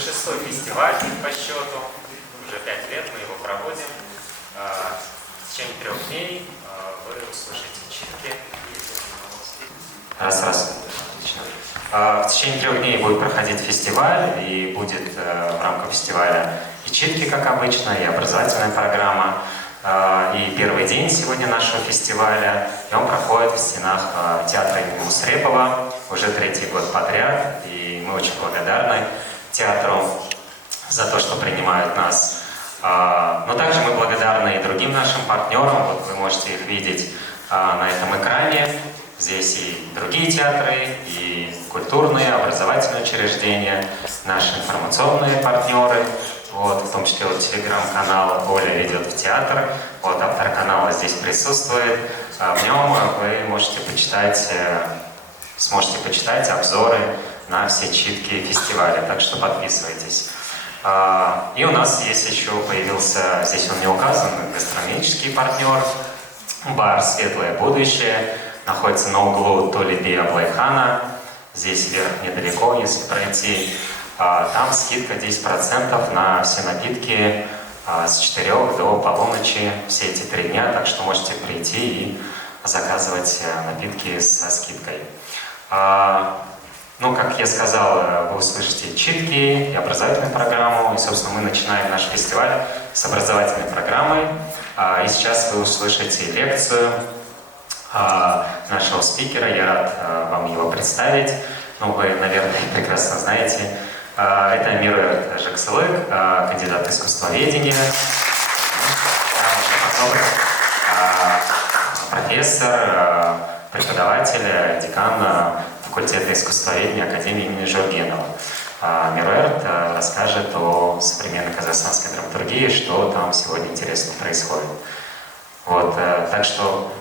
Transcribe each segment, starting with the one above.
шестой фестиваль по счету. Уже 5 лет мы его проводим. В течение 3 дней вы услышите читки. Раз. Отлично. В течение 3 дней будет проходить фестиваль, и будет в рамках фестиваля и читки, как обычно, и образовательная программа. И первый день сегодня нашего фестиваля, и он проходит в стенах театра имени Мусрепова уже 3-й год подряд, и мы очень благодарны театру за то, что принимают нас. Но также мы благодарны и другим нашим партнерам, вот вы можете их видеть на этом экране. Здесь и другие театры, и культурные, образовательные учреждения, наши информационные партнеры. Вот, в том числе вот, телеграм-канал «Оля ведет в театр». Вот, автор канала здесь присутствует. В нем вы сможете почитать обзоры на все читки фестиваля. Так что подписывайтесь. И у нас есть еще появился, здесь он не указан, гастрономический партнер. Бар «Светлое будущее». Находится на углу Толиби Аблайхана. Здесь вверх недалеко, если пройти. Там скидка 10% на все напитки с 4 до полуночи все эти 3 дня, так что можете прийти и заказывать напитки со скидкой. Ну, как я сказал, вы услышите читки и образовательную программу, и, собственно, мы начинаем наш фестиваль с образовательной программой. И сейчас вы услышите лекцию нашего спикера, я рад вам его представить. Ну, вы, наверное, прекрасно знаете. Это Мируэрт Жаксылык, кандидат искусствоведения, профессор, преподаватель, декан факультета искусствоведения Академии имени Жургенова. Мируэрт расскажет о современной казахстанской драматургии, что там сегодня интересно происходит. Вот, так что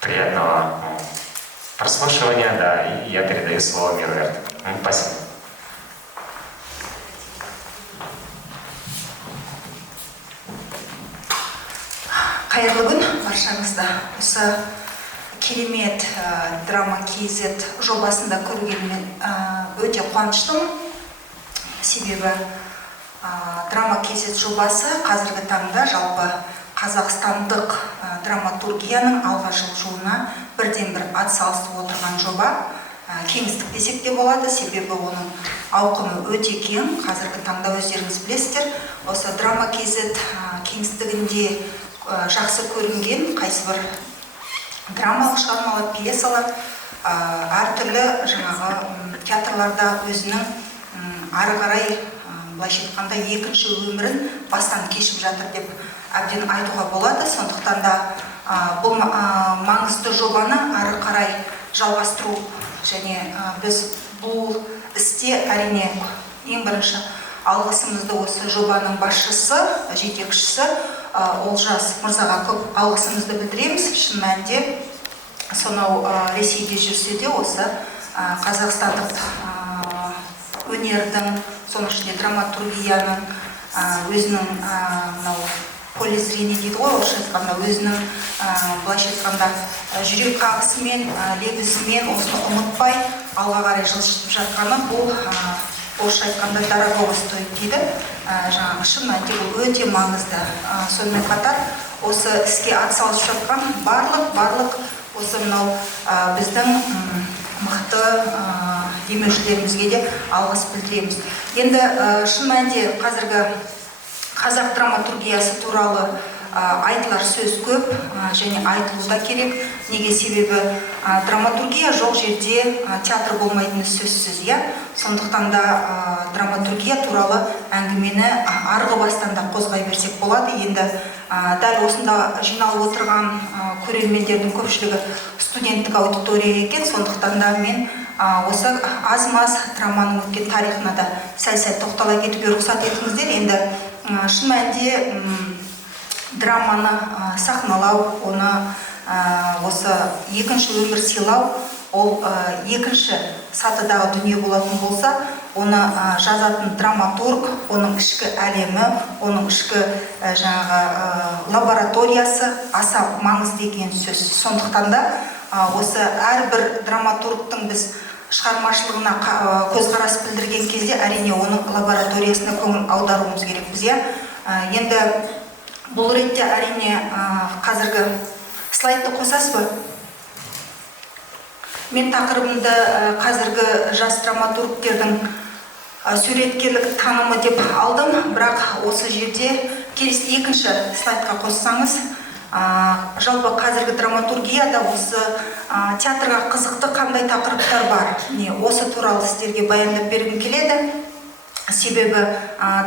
приятного прослушивания, да, и я передаю слово Мируэрту. Спасибо. Қайырлы күн баршаңызда. Осы керемет драма KZ жобасында көргеніме өте қуаныштымын. Себебі драма KZ жобасы қазіргі таңда жалпы қазақстандық драматургияның алға жылжуына бірден-бір атсалысып отырған жоба. Кеңістік десек те болады, себебі оның ауқымы өте кең. Қазіргі таңда өздеріңіз білесіздер, осы драма KZ кеңістігінде жақсы көрінген қайсы бір драмалық шығармалар, пьесалар әртүрлі жаңағы театрларда өзінің ары қарай былайша айтқанда екінші өмірін бастан кешіп жатыр деп әбден айтуға болады. Сондықтан да бұл маңызды жобаны ары қарай жалғастыру және біз бұл істе әрине ең бірінші алғысымызды осы жобаның басшысы, жетекшісі Олжас мырзаға көп алғысымызды білдіреміз. Шын мәнінде сонау Ресейде жүрсе де осы қазақстандық өнердің, соның ішінде драматургияның өзінің поле зрения дейді ғой, орысша айтқанда өзінің былайша айтқанда жүрек қағысымен, лебізімен осыны ұмытпай алға қарай жылжытып жатқаны бұл орысша айтқанда дорогого стоит дейді. Жаңағы шын мәнінде бұл өте маңызды. Сонымен қатар осы іске атсалысып жатқан барлық осы мынау біздің мықты демеушілерімізге де алғыс білдіреміз. Енді шын мәнінде қазіргі қазақ драматургиясы туралы айтылар сөз көп және айтылу да керек. Неге? Себебі драматургия жоқ жерде театр болмайтыны сөзсіз, иә. Сондықтан да драматургия туралы әңгімені арғы бастан да қозғай берсек болады. Енді дәл осында жиналып отырған көрермендердің көпшілігі студенттік аудитория екен. Сондықтан да мен осы аз-маз драманың өткен тарихына да сәл-сәл тоқтала кетуге рұқсат етіңіздер. Енді шын мәнінде драманы сахналау, оны осы екінші өмір сыйлау, ол екінші сатыдағы дүние болатын болса, оны жазатын драматург, оның ішкі әлемі, оның ішкі жаңағы лабораториясы аса маңызды деген сөз. Сондықтан да осы әрбір драматургтың біз шығармашылығына көзқарас білдірген кезде әрине оның лабораториясына көңіл аударуымыз керекпіз, иә. Енді бұл ретте әрине қазіргі слайдты қосасыз ба? Мен тақырыбымды қазіргі жас драматургтердің суреткерлік танымы деп алдым, бірақ осы жерде екінші слайдқа қоссаңыз, жалпы қазіргі драматургияда осы театрға қызықты қандай тақырыптар бар. Осы туралы сіздерге баяндап бергім келеді. Себебі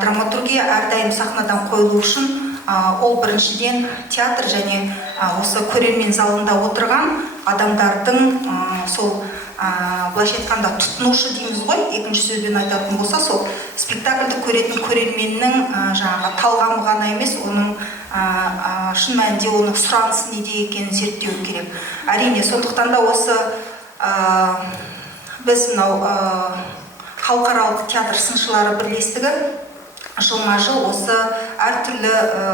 драматургия әрдайым сахнадан қойылу үшін ол біріншіден театр және осы көрермен залында отырған адамдардың сол былайша айтқанда тұтынушы дейміз ғой, екінші сөзбен айтатын болса, сол спектакльді көретін көрерменнің жаңағы талғамы ғана емес, оның шын мәнінде оның сұранысы неде екенін зерттеу керек. Әрине, сондықтан да осы біз мынау халықаралық театр сыншылары бірлестігі жылма-жыл осы әртүрлі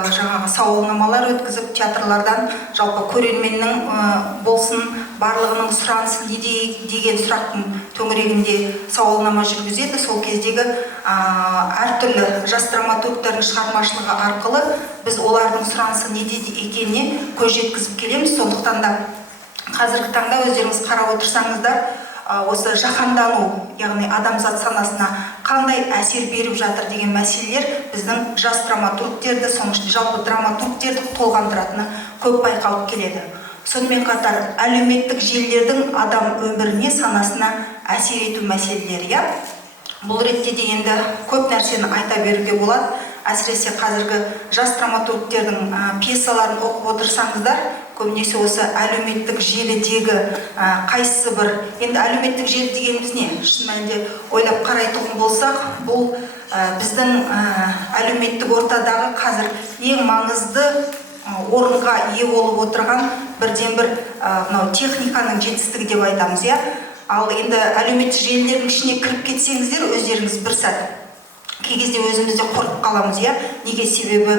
жаңағы сауалнамалар өткізіп, театрлардан жалпы көрерменнің болсын барлығының сұранысы неде деген сұрақтың төңірегінде сауалнама жүргізеді. Сол кездегі әртүрлі жас драматургтардың шығармашылығы арқылы біз олардың сұранысы неде екеніне көз жеткізіп келеміз. Сондықтан да қазіргі таңда өздеріңіз қарап отырсаңыздар, осы жаһандану, яғни адамзат санасына қандай әсер беріп жатыр деген мәселелер біздің жас драматургтерді, соның ішінде жалпы драматургтерді толғандыратыны көп байқалып келеді. Сонымен қатар әлеуметтік желілердің адам өміріне, санасына әсер ету мәселелері, иә. Бұл ретте де енді көп нәрсені айта беруге болады. Әсіресе қазіргі жас драматургтердің пьесаларын оқып отырсаңыздар, көбінесе осы әлеуметтік желідегі қайсысы бір, енді әлеуметтік желі дегеніміз не? Шын мәнінде ойлап қарайтын болсақ, бұл біздің әлеуметтік ортадағы қазір ең маңызды орынға ие болып отырған бірден бір техниканың жетістігі деп айтамыз, иә. Ал енді әлеуметтік желілердің ішіне кіріп кетсеңіздер, өздеріңіз бір сәт кей кезде өзімізде қорқып қаламыз, иә. Неге? Себебі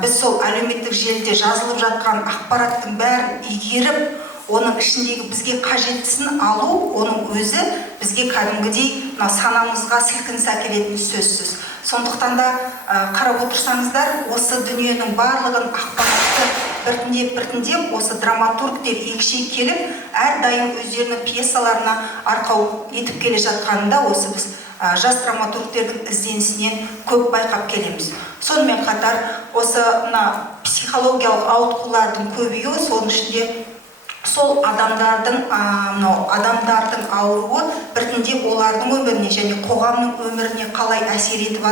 біз сол әлеуметтік желіде жазылып жатқан ақпараттың бәрін игеріп, оның ішіндегі бізге қажеттісін алу, оның өзі бізге кәдімгідей санамызға сілкініс әкелетін сөзсіз. Сондықтан да қарап отырсаңыздар, осы дүниенің барлығын ақпаратты біртіндеп осы драматургтер екшей келіп, әрдайым өздерінің пьесаларына арқау етіп келе жатқанында осы біз жас драматургтердің ізденісінен көп байқап келеміз. Сонымен қатар осы психологиялық ауытқулардың көбеюі, соның ішінде сол адамдардың ауруы біртіндеп олардың өміріне және қоғамның өміріне қалай әсер етіп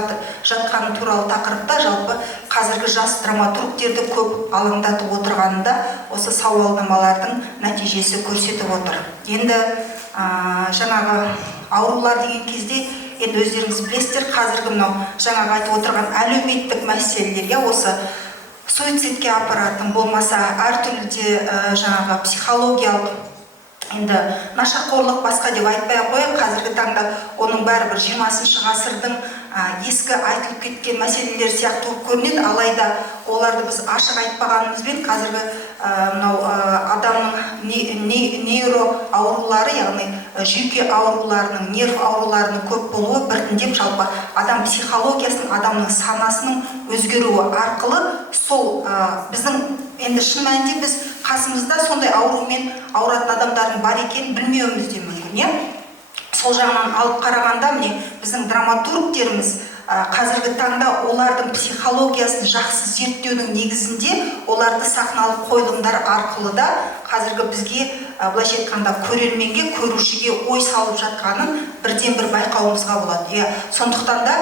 жатқаны туралы тақырыпта жалпы қазіргі жас драматургтерді көп алаңдатып отырғанында осы сауалнамалардың нәтижесі көрсетіп отыр. Енді жаңағы аурулар деген кезде, енді өздеріңіз білесіздер, қазіргі мынау жаңағы айтып отырған әлеуметтік мәселелерге, осы суицидке апаратын, болмаса әртүрлі жаңағы психологиялық, енді нашақорлық басқа деп айтпай қояйық, қазіргі таңда оның бәрі бір 20-шы ғасырдың ескі айтылып кеткен мәселелер сияқты көрінеді, алайда оларды біз ашық айтпағанымызбен қазіргі адамның нейро аурулары, яғни жүйке ауруларының, нерв ауруларының көп болуы біртіндеп жалпы адам психологиясының, адамның санасының өзгеруі арқылы сол біздің енді шын мәнінде біз қасымызда сондай аурумен ауыратын адамдардың бар екенін білмеуіміз де мүмкін. Сол жағынан алып қарағанда, міне біздің драматургтеріміз қазіргі таңда олардың психологиясын жақсы зерттеудің негізінде оларды сахналық қойылымдар арқылы да қазіргі бізге былайша айтқанда көрерменге, көрушіге ой салып жатқанын бірден бір байқауымызға болады. Сондықтан да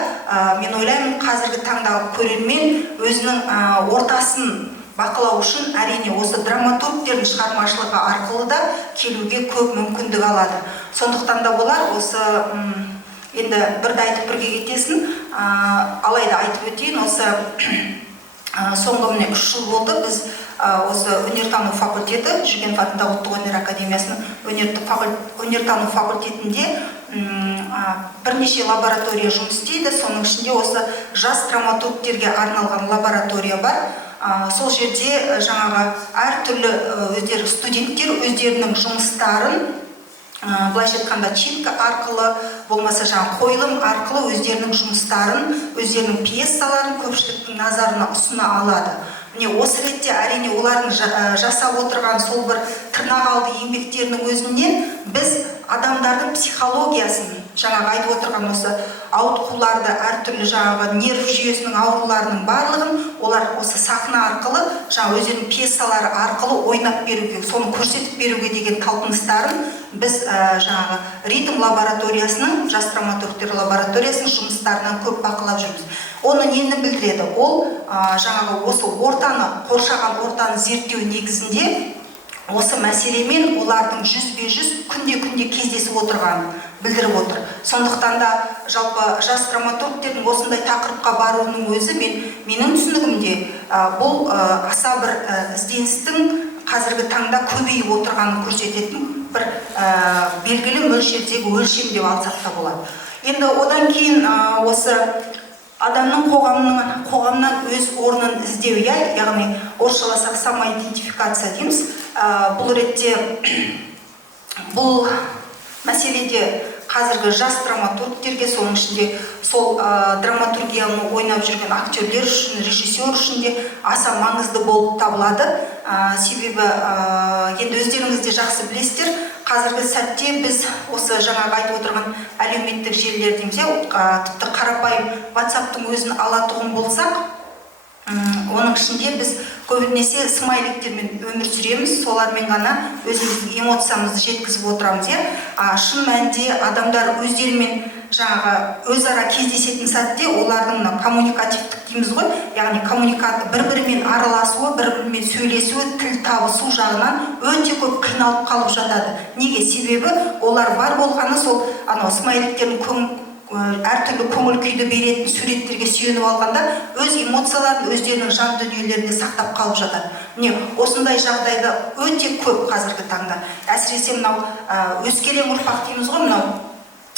мен ойлаймын, қазіргі таңдағы көрермен өзінің ортасын бақылау үшін әрине осы драматургтердің шығармашылығы арқылы да келуге көп мүмкіндік алады. Сондықтан да болар осы енді бірді айтып бірге кетесін, алайда айтып өтейін, осы соңғы 3 жыл болды біз осы өнертану факультеті, Жүргенов атындағы ұлттық өнер академиясының өнертану факультетінде бірнеше лаборатория жұмыс істейді. Соның ішінде осы жас драматургтерге арналған лаборатория бар. Сол жерде жаңағы әртүрлі студенттер өздерінің жұмыстарын былайша айтқанда читка арқылы, болмаса жаңа қойылым арқылы өздерінің жұмыстарын, өздерінің пьесаларын көпшіліктің назарына ұсына алады. Міне осы ретте әрине олардың жасап отырған сол бір тырнақалды еңбектерінің өзінен біз адамдардың психологиясын, жаңағы айтып отырған осы ауытқуларды, әртүрлі жаңағы нерв жүйесінің ауруларының барлығын олар осы сахна арқылы, жаңа өздерінің пьесалары арқылы ойнап беруге, соны көрсетіп беруге деген талпыныстарын біз жаңағы ритм лабораториясының, жас драматургтер лабораториясының жұмыстарынан көп бақылап жүрміз. Оны нені білдіреді? Ол жаңағы осы ортаны, қоршаған ортаны зерттеу негізінде осы мәселемен олардың жүзбе-жүз күнде кездесіп отырғанын білдіріп отыр. Сондықтан да жалпы жас драматургтердің осындай тақырыпқа баруының өзі менің түсінігімде бұл аса бір ізденістің қазіргі таңда көбейіп отырғанын көрсететін бір белгілі мөлшердегі өлшем деп алсақ та болады. Енді одан кейін осы адамның қоғамнан өз орнын іздеу, яғни орысшаласақ самоидентификация дейміз. Бұл ретте бұл мәселеде қазіргі жас драматургтерге, соның ішінде сол драматургияны ойнап жүрген актерлер үшін, режиссер үшін де аса маңызды болып табылады. Себебі енді өздеріңіз де жақсы білесіздер, қазіргі сәтте біз осы жаңағы айтып отырған әлеуметтік желілер дейміз, тіпті қарапайым WhatsApp-тың өзін алатұғын болсақ, оның ішінде біз көбінесе смайликтермен өмір сүреміз, солармен ғана өзіміздің эмоциямызды жеткізіп отырамыз. Шын мәнінде адамдар өздерімен жаңағы өзара кездесетін сәтте олардың коммуникативтік дейміз ғой, яғни бір-бірімен араласуы, бір-бірімен сөйлесуі, тіл табысу жағынан өте көп қиналып қалып жатады. Неге? Себебі олар бар болғаны сол смайликтердің әртүрлі көңіл күйді беретін суреттерге сүйеніп алғанда өз эмоцияларын өздерінің жан дүниелерінде сақтап қалып жатады. Міне осындай жағдайда өте көп қазіргі таңда. Әсіресе мынау өскелең ұрпақ дейміз ғой, мынау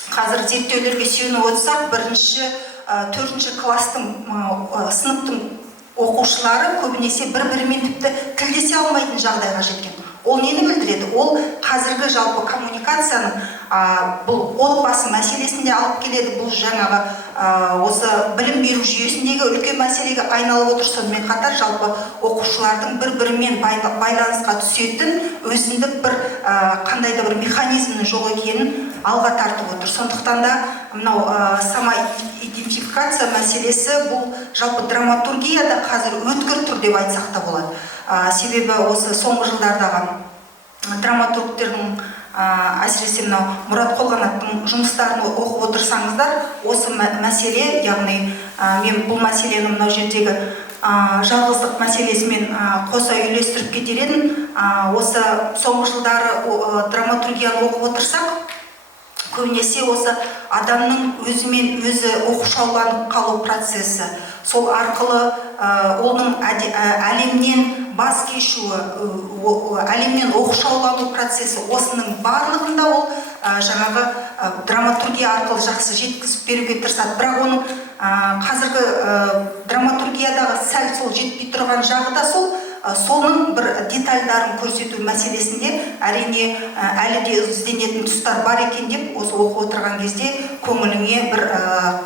қазір зерттеулерге сүйеніп отырсақ, 1-4 класстың сыныптың оқушылары көбінесе бір-бірімен тіпті тілдесе алмайтын жағдайға жеткен. Ол нені білдіреді? Ол қазіргі жалпы коммуникацияның бұл отбасы мәселесінде алып келеді. Бұл жаңағы осы білім беру жүйесіндегі үлкен мәселеге айналып отыр. Сонымен қатар жалпы оқушылардың бір-бірімен байланысқа түсетін өзіндік бір қандай да бір механизмнің жоқ екенін алға тартып отыр. Сондықтан да мынау самоидентификация мәселесі бұл жалпы драматургияда қазір өткір тұр деп айтсақ та болады. Себебі осы соңғы жылдардағы драматургтердің әсіресе мынау Мұрат Қолғанаттың жұмыстарын оқып отырсаңыздар, осы мәселе, яғни мен бұл мәселені мынау жердегі жалғыздық мәселесімен қоса үйлестіріп кетер едім. Осы соңғы жылдары драматургияны оқып отырсақ, көбінесе осы адамның өзімен өзі оқшауланып қалу процесі, сол арқылы оның әлемнен бас кешуі, әлемнен оқшаулану процесі, осының барлығында ол жаңағы драматургия арқылы жақсы жеткізіп беруге тырысады. Бірақ оның қазіргі драматургиядағы сәл сол жетпей тұрған жағы да соның бір детальдарын көрсету мәселесінде әрине әлі де ізденетін тұстар бар екен деп осы оқып отырған кезде көңіліңе бір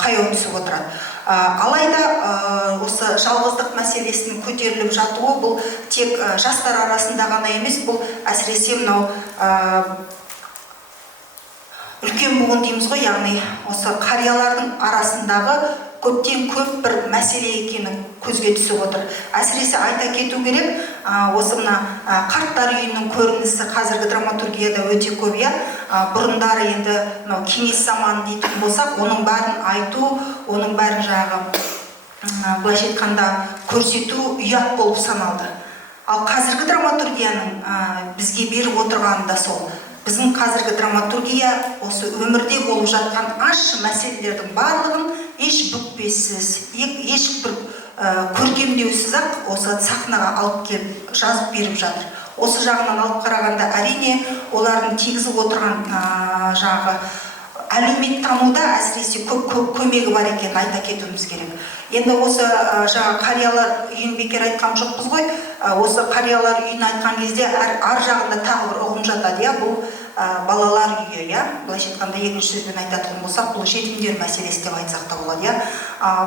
қаяу түсіп отырады. Алайда осы жалғыздық мәселесінің көтеріліп жатуы бұл тек жастар арасында ғана емес, бұл әсіресе мынау үлкен буын дейміз ғой, яғни осы қариялардың арасындағы көптен көп бір мәселе екені көзге түсіп отыр. Әсіресе айта кету керек, осы мына қарттар үйінің көрінісі қазіргі драматургияда өте көп. Бұрындары енді кеңес заманы дейтін болсақ, оның бәрін айту, оның бәрін жаңағы былайша айтқанда көрсету ұят болып саналды. Ал қазіргі драматургияның бізге беріп отырғаны да сол. Біздің қазіргі драматургия осы өмірде болып жатқан ащы мәселелердің барлығын еш бүкпесіз, еш бір көркемдеусіз ақ осы сахнаға алып келіп жазып беріп жатыр. Осы жағынан алып қарағанда әрине олардың тигізіп отырған жаңағы әлеуметтануда әсіресе көп көмегі бар екенін айта кетуіміз керек. Енді осы жаңа қариялар үйін бекер айтқан жоқпыз ғой. Осы қариялар үйін айтқан кезде ар жағында тағы бір ұғым жатады. Бұл балалар үйі, иә, былайша айтқанда екінші сөзбен айтатын болсақ, бұл жетімдер мәселесі деп айтсақ та болады, иә.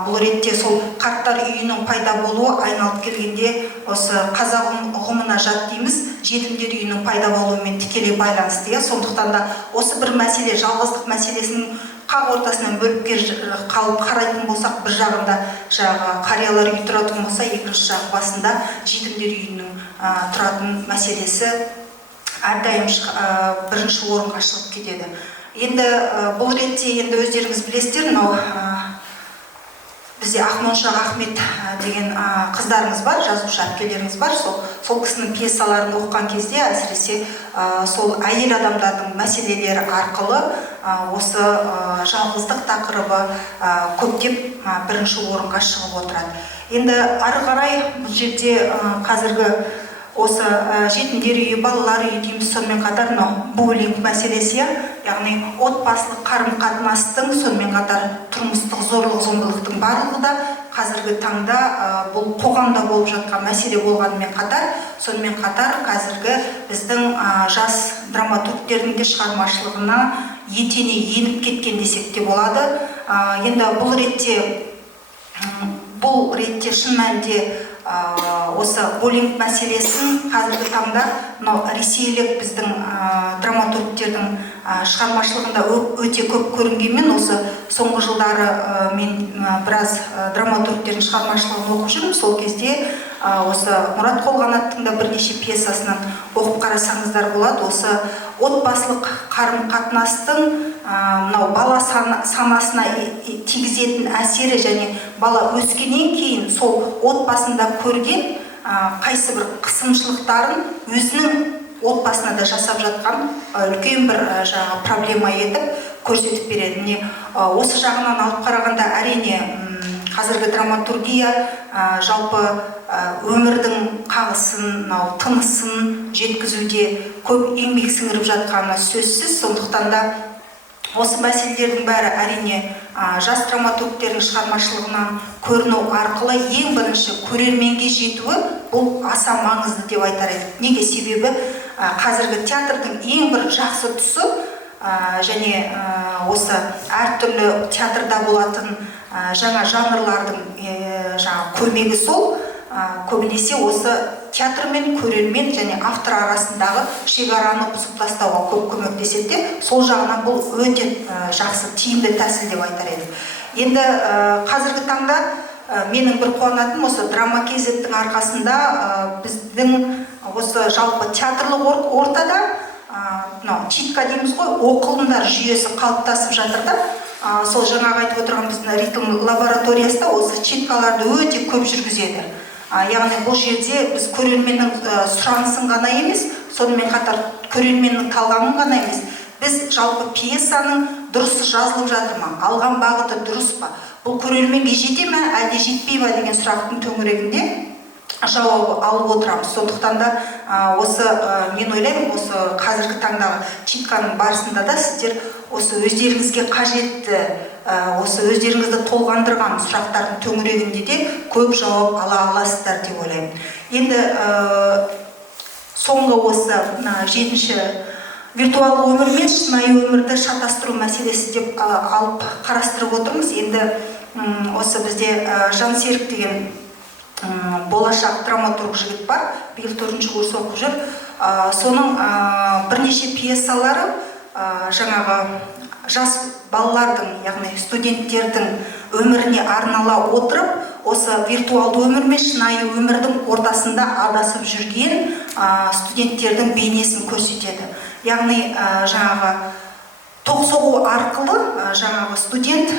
Бұл ретте сол қарттар үйінің пайда болуы айналып келгенде осы қазақ ұғымына жат дейміз, жетімдер үйінің пайда болуымен тікелей байланысты, иә. Сондықтан да осы бір мәселе, жалғыздық мәселесінің қақ ортасынан бөліп қалып қарайтын болсақ, бір жағында жаңағы қариялар үйі тұратын болса, екінші жақ басында жетімдер үйінің тұратын мәселесі әрдайым бірінші орынға шығып кетеді. Енді бұл ретте енді өздеріңіз білесіздер, мынау бізде Ақмоншақ Ахмет деген қыздарымыз бар, жазушы әпкелеріміз бар. Сол кісінің пьесаларын оқыған кезде әсіресе сол әйел адамдардың мәселелері арқылы осы жалғыздық тақырыбы көптеп бірінші орынға шығып отырады. Енді ары қарай бұл жерде қазіргі осы жетімдер үйі, балалар үйі дейміз, сонымен қатар буллинг мәселесі, яғни отбасылық қарым-қатынастың, сонымен қатар тұрмыстық зорлық-зомбылықтың барлығы да қазіргі таңда бұл қоғамда болып жатқан мәселе болғанымен қатар, сонымен қатар қазіргі біздің жас драматургтердің де шығармашылығына етене еніп кеткен десек те болады. Енді бұл ретте шын мәнінде осы буллинг мәселесін қазіргі таңда ресейлік біздің драматургтердің шығармашылығында өте көп көрінгенмен, осы соңғы жылдары мен біраз драматургтердің шығармашылығын оқып жүрмін. Сол кезде осы Мұрат Қолғанаттың да бірнеше пьесасынан оқып қарасаңыздар болады. Осы отбасылық қарым-қатынастың бала санасына тигізетін әсері және бала өскеннен кейін сол отбасында көрген қайсы бір қысымшылықтарын өзінің отбасына да жасап жатқан үлкен бір проблема етіп көрсетіп береді. Осы жағынан алып қарағанда әрине қазіргі драматургия жалпы өмірдің қағысын, тынысын жеткізуде көп еңбек сіңіріп жатқаны сөзсіз. Сондықтан да осы мәселелердің бәрі әрине жас драматургтердің шығармашылығынан көріну арқылы ең бірінші көрерменге жетуі бұл аса маңызды деп айтар едік. Неге? Себебі қазіргі театрдың ең бір жақсы тұсы және осы әртүрлі театрда болатын жаңа жанрлардың көмегі сол. Көбінесе осы театр мен көрермен және автор арасындағы шекараны бұзып тастауға көп көмектеседі. Сол жағынан бұл өте жақсы, тиімді тәсіл деп айтар едік. Енді қазіргі таңда менің бір қуанатыным осы драма KZ-тің арқасында біздің осы жалпы театрлық ортада читка дейміз ғой, оқылымдар жүйесі қалыптасып жатыр да. Сол жаңағы айтып отырған біздің ритм лабораториясында осы читкаларды өте көп жүргізеді. Яғни бұл жерде біз көрерменнің сұранысын ғана емес, сонымен қатар көрерменнің талғамын ғана емес, біз жалпы пьесаның дұрыс жазылып жатыр ма, алған бағыты дұрыс па, бұл көрерменге жете ме, әлде жетпей ме деген сұрақтың төңірегінде жауап алып отырамыз. Сондықтан да осы мен ойлаймын, осы қазіргі таңдағы читканың барысында да сіздер осы өздеріңізге қажетті, осы өздеріңізді толғандырған сұрақтардың төңірегінде де көп жауап ала аласыздар деп ойлаймын. Енді соңғы осы 7-ші виртуалды өмір мен шынайы өмірді шатастыру мәселесі деп алып қарастырып отырмыз. Енді осы бізде Жансерік деген болашақ драматург жігіт бар, биыл 4-ші курс оқып жүр. Соның бірнеше пьесалары жаңағы жас балалардың, яғни студенттердің өміріне арнала отырып, осы виртуалды өмір мен шынайы өмірдің ортасында адасып жүрген студенттердің бейнесін көрсетеді. Яғни жаңағы тоқсоғу арқылы жаңағы студент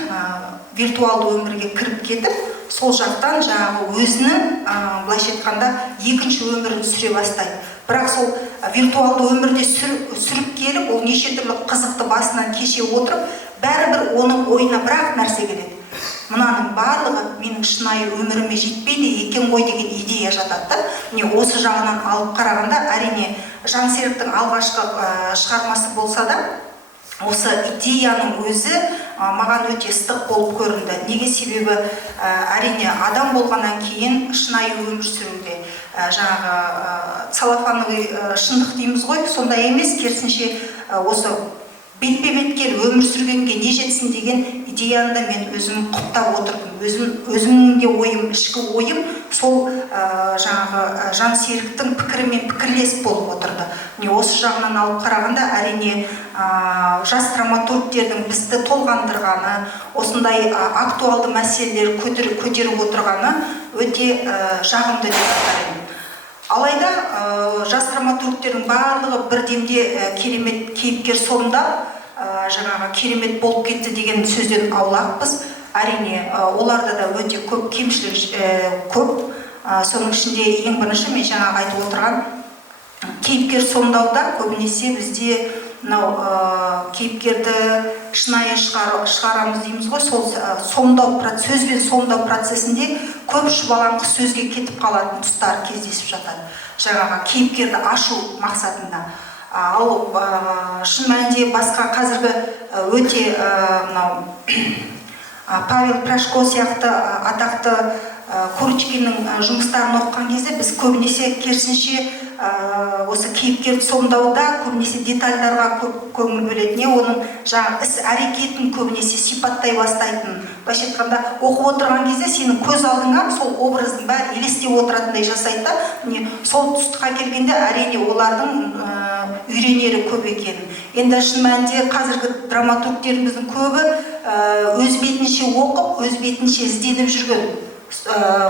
виртуалды өмірге кіріп кетіп, сол жақтан жаңағы өзінің былайша айтқанда екінші өмірін сүре бастайды. Бірақ сол виртуалды өмірде сүріп келіп, ол неше түрлі қызықты басынан кеше отырып, бәрібір оның ойына бірақ нәрсе келеді. Мынаның барлығы менің шынайы өміріме жетпейді екен ғой деген идея жатады. Міне осы жағынан алып қарағанда, әрине Жансеріктің алғашқы шығармасы болса да, осы идеяның өзі маған өте ыстық болып көрінді. Неге? Себебі әрине адам болғаннан кейін шынайы өмір сүруде жаңағы целлофановый шындық дейміз ғой, сондай емес, керісінше осы бетпе-бет келіп өмір сүргенге не жетсін деген идеяны да мен өзім құптап отырдым. Өзімде ойым, ішкі ойым сол жаңағы жан серіктің пікірімен пікірлес болып отырды. Осы жағынан алып қарағанда әрине жас драматургтердің бізді толғандырғаны, осындай актуалды мәселелер көтеріп отырғаны өте жағымды деп айтарым. Алайда жас драматургтердің барлығы бірдемде керемет кейіпкер сомдап, жаңағы керемет болып кетті деген сөзден аулақпыз. Әрине, оларда да өте көп кемшілік көп. Соның ішінде ең бірінші мен жаңағы айтып отырған кейіпкер сомдауда көбінесе бізде кейіпкерді шынайы шығарамыз дейміз ғой, сол сөзбен сомдау процесінде көп шұбалаңқы сөзге кетіп қалатын тұстар кездесіп жатады. Жаңағы кейіпкерді ашу мақсатында. Ал шын мәнінде басқа қазіргі өте Павел Прашко сияқты атақты Курочкиннің жұмыстарын оқыған кезде біз көбінесе керісінше осы кейіпкерді сомдауда көбінесе детальдарға көңіл бөлетін, оның жаңа іс әрекетін көбінесе сипаттай бастайтын. Былайша айтқанда, оқып отырған кезде сенің көз алдыңа сол образдың бәрі елестеп отыратындай жасайды. Сол тұстыққа келгенде әрине олардың үйренері көп екенін. Енді шын мәнінде қазіргі драматургтеріміздің көбі өз бетінше оқып, өз бетінше ізденіп жүрген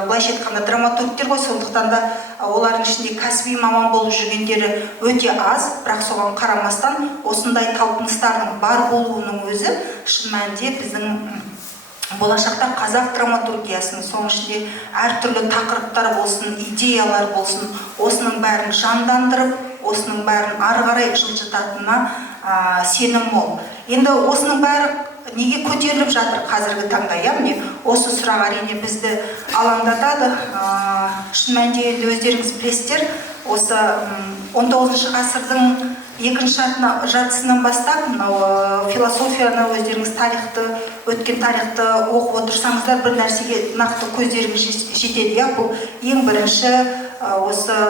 былайша айтқанда драматургтер ғой, сондықтан да олардың ішінде кәсіби маман болып жүргендері өте аз, бірақ соған қарамастан осындай талпыныстардың бар болуының өзі шын мәнінде біздің болашақта қазақ драматургиясының, соның ішінде әртүрлі тақырыптар болсын, идеялар болсын, осының бәрін жандандырып, осының бәрін ары қарай жылжытатынына сенім мол. Енді осының бәрі неге көтеріліп жатыр қазіргі таңда? Осы сұрақ әрине бізді алаңдатады. Шын мәнінде өздеріңіз білесіздер, осы 19 ғасырдың екінші жартысынан бастап философияны, өздеріңіз өткен тарихты оқып отырсаңыздар, бір нәрсеге нақты көздеріңіз жетеді. Бұл ең бірінші осы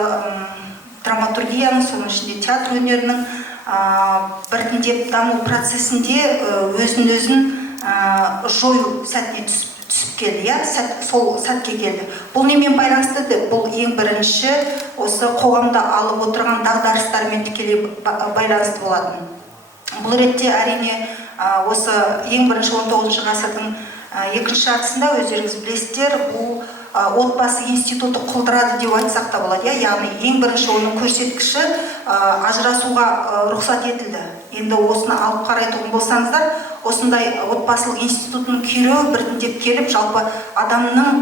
драматургияның, соның ішінде театр өнерінің біртіндеп даму процесінде өзін жою сәтіне түсіп келді, сол сәтке келді. Бұл немен байланысты? Бұл ең бірінші осы қоғамда алып отырған дағдарыстармен тікелей байланысты болатын. Бұл ретте әрине осы ең бірінші 19 ғасырдың екінші жартысында өздеріңіз білесіздер, бұл отбасы институты құлдырады деп айтсақ та болады. Яғни ең бірінші оның көрсеткіші ажырасуға рұқсат етілді. Енді осыны алып қарайтын болсаңыздар, осындай отбасылық институтының күйреуі біртіндеп келіп, жалпы адамның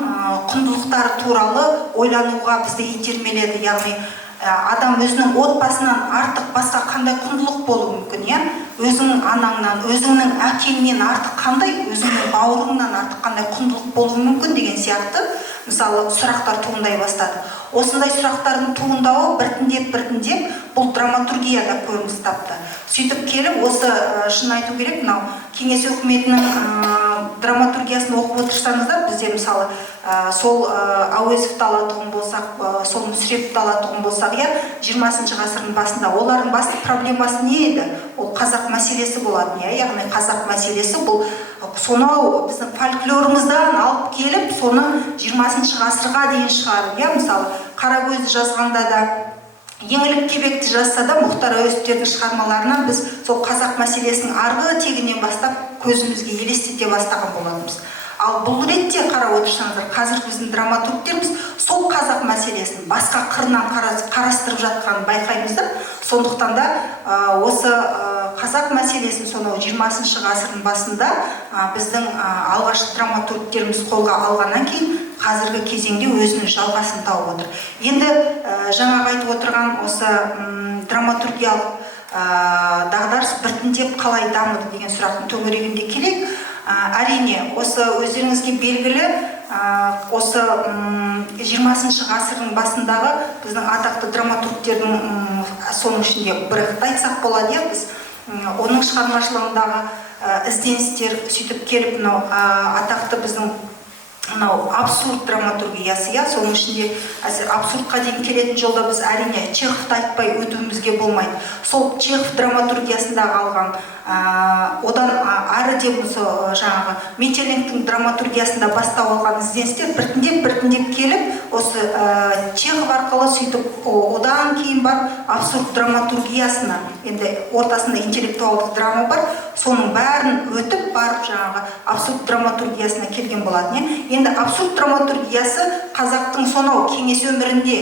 құндылықтары туралы ойлануға бізді итермеледі. Яғни адам өзінің отбасынан артық басқа қандай құндылық болуы мүмкін? Өзіңнің анаңнан, өзіңнің әкеңнен артық қандай, өзіңнің бауырыңнан артық қандай құндылық болуы мүмкін деген сияқты мысалы сұрақтар туындай бастады. Осындай сұрақтардың туындауы біртіндеп бұл драматургияда көрініс тапты. Сөйтіп келіп, осы шын айту керек, кеңес үкіметінің драматургиясын оқып отырсаңыздар, бізде мысалы сол Әуезовті алатұғын болсақ, сол Мүсіреповті алатұғын болсақ, 20 ғасырдың басында олардың басты проблемасы не еді? Ол қазақ мәселесі болатын. Яғни қазақ мәселесі бұл сонау біздің фольклорымыздан алып келіп, соны 20 ғасырға дейін шығарып. Мысалы Қарагөзді жазғанда да, Еңлік Кебекті жазса да, Мұхтар Әуезовтердің шығармаларынан біз сол қазақ мәселесінің арғы тегінен бастап көзімізге елестете бастаған боламыз. Ал бұл ретте қарап отырсаңыздар, қазір біздің драматургтеріміз сол қазақ мәселесін басқа қырынан қарастырып жатқанын байқаймыздар. Сондықтан да осы қазақ мәселесін сонау 20 ғасырдың басында біздің алғашқы драматургтеріміз қолға алғаннан кейін қазіргі кезеңде өзінің жалғасын тауып отыр. Енді жаңағы айтып отырған осы драматургиялық дағдарыс біртіндеп қалай дамыды деген сұрақтың төңірегінде келейік. Әрине, осы өздеріңізге белгілі, осы 20 ғасырдың басындағы біздің атақты драматургтердің соның ішінде бірікті айтсақ болады. Біз оның шығармашылығындағы ізденістер сөйтіп келіп, атақты біздің абсурд драматургиясы, иә, соның ішінде абсурдқа дейін келетін жолда біз әрине Чеховты айтпай өтуімізге болмайды. Сол Чехов драматургиясында қалған, одан ары деп жаңағы Метелинктің драматургиясында бастау алған ізденістер біртіндеп келіп, осы Чехов арқылы сөйтіп одан кейін бар абсурд драматургиясына, енді ортасында интеллектуалдық драма бар, соның бәрін өтіп барып жаңағы абсурд драматургиясына келген болатын. Енді абсурд драматургиясы қазақтың сонау кеңес өмірінде,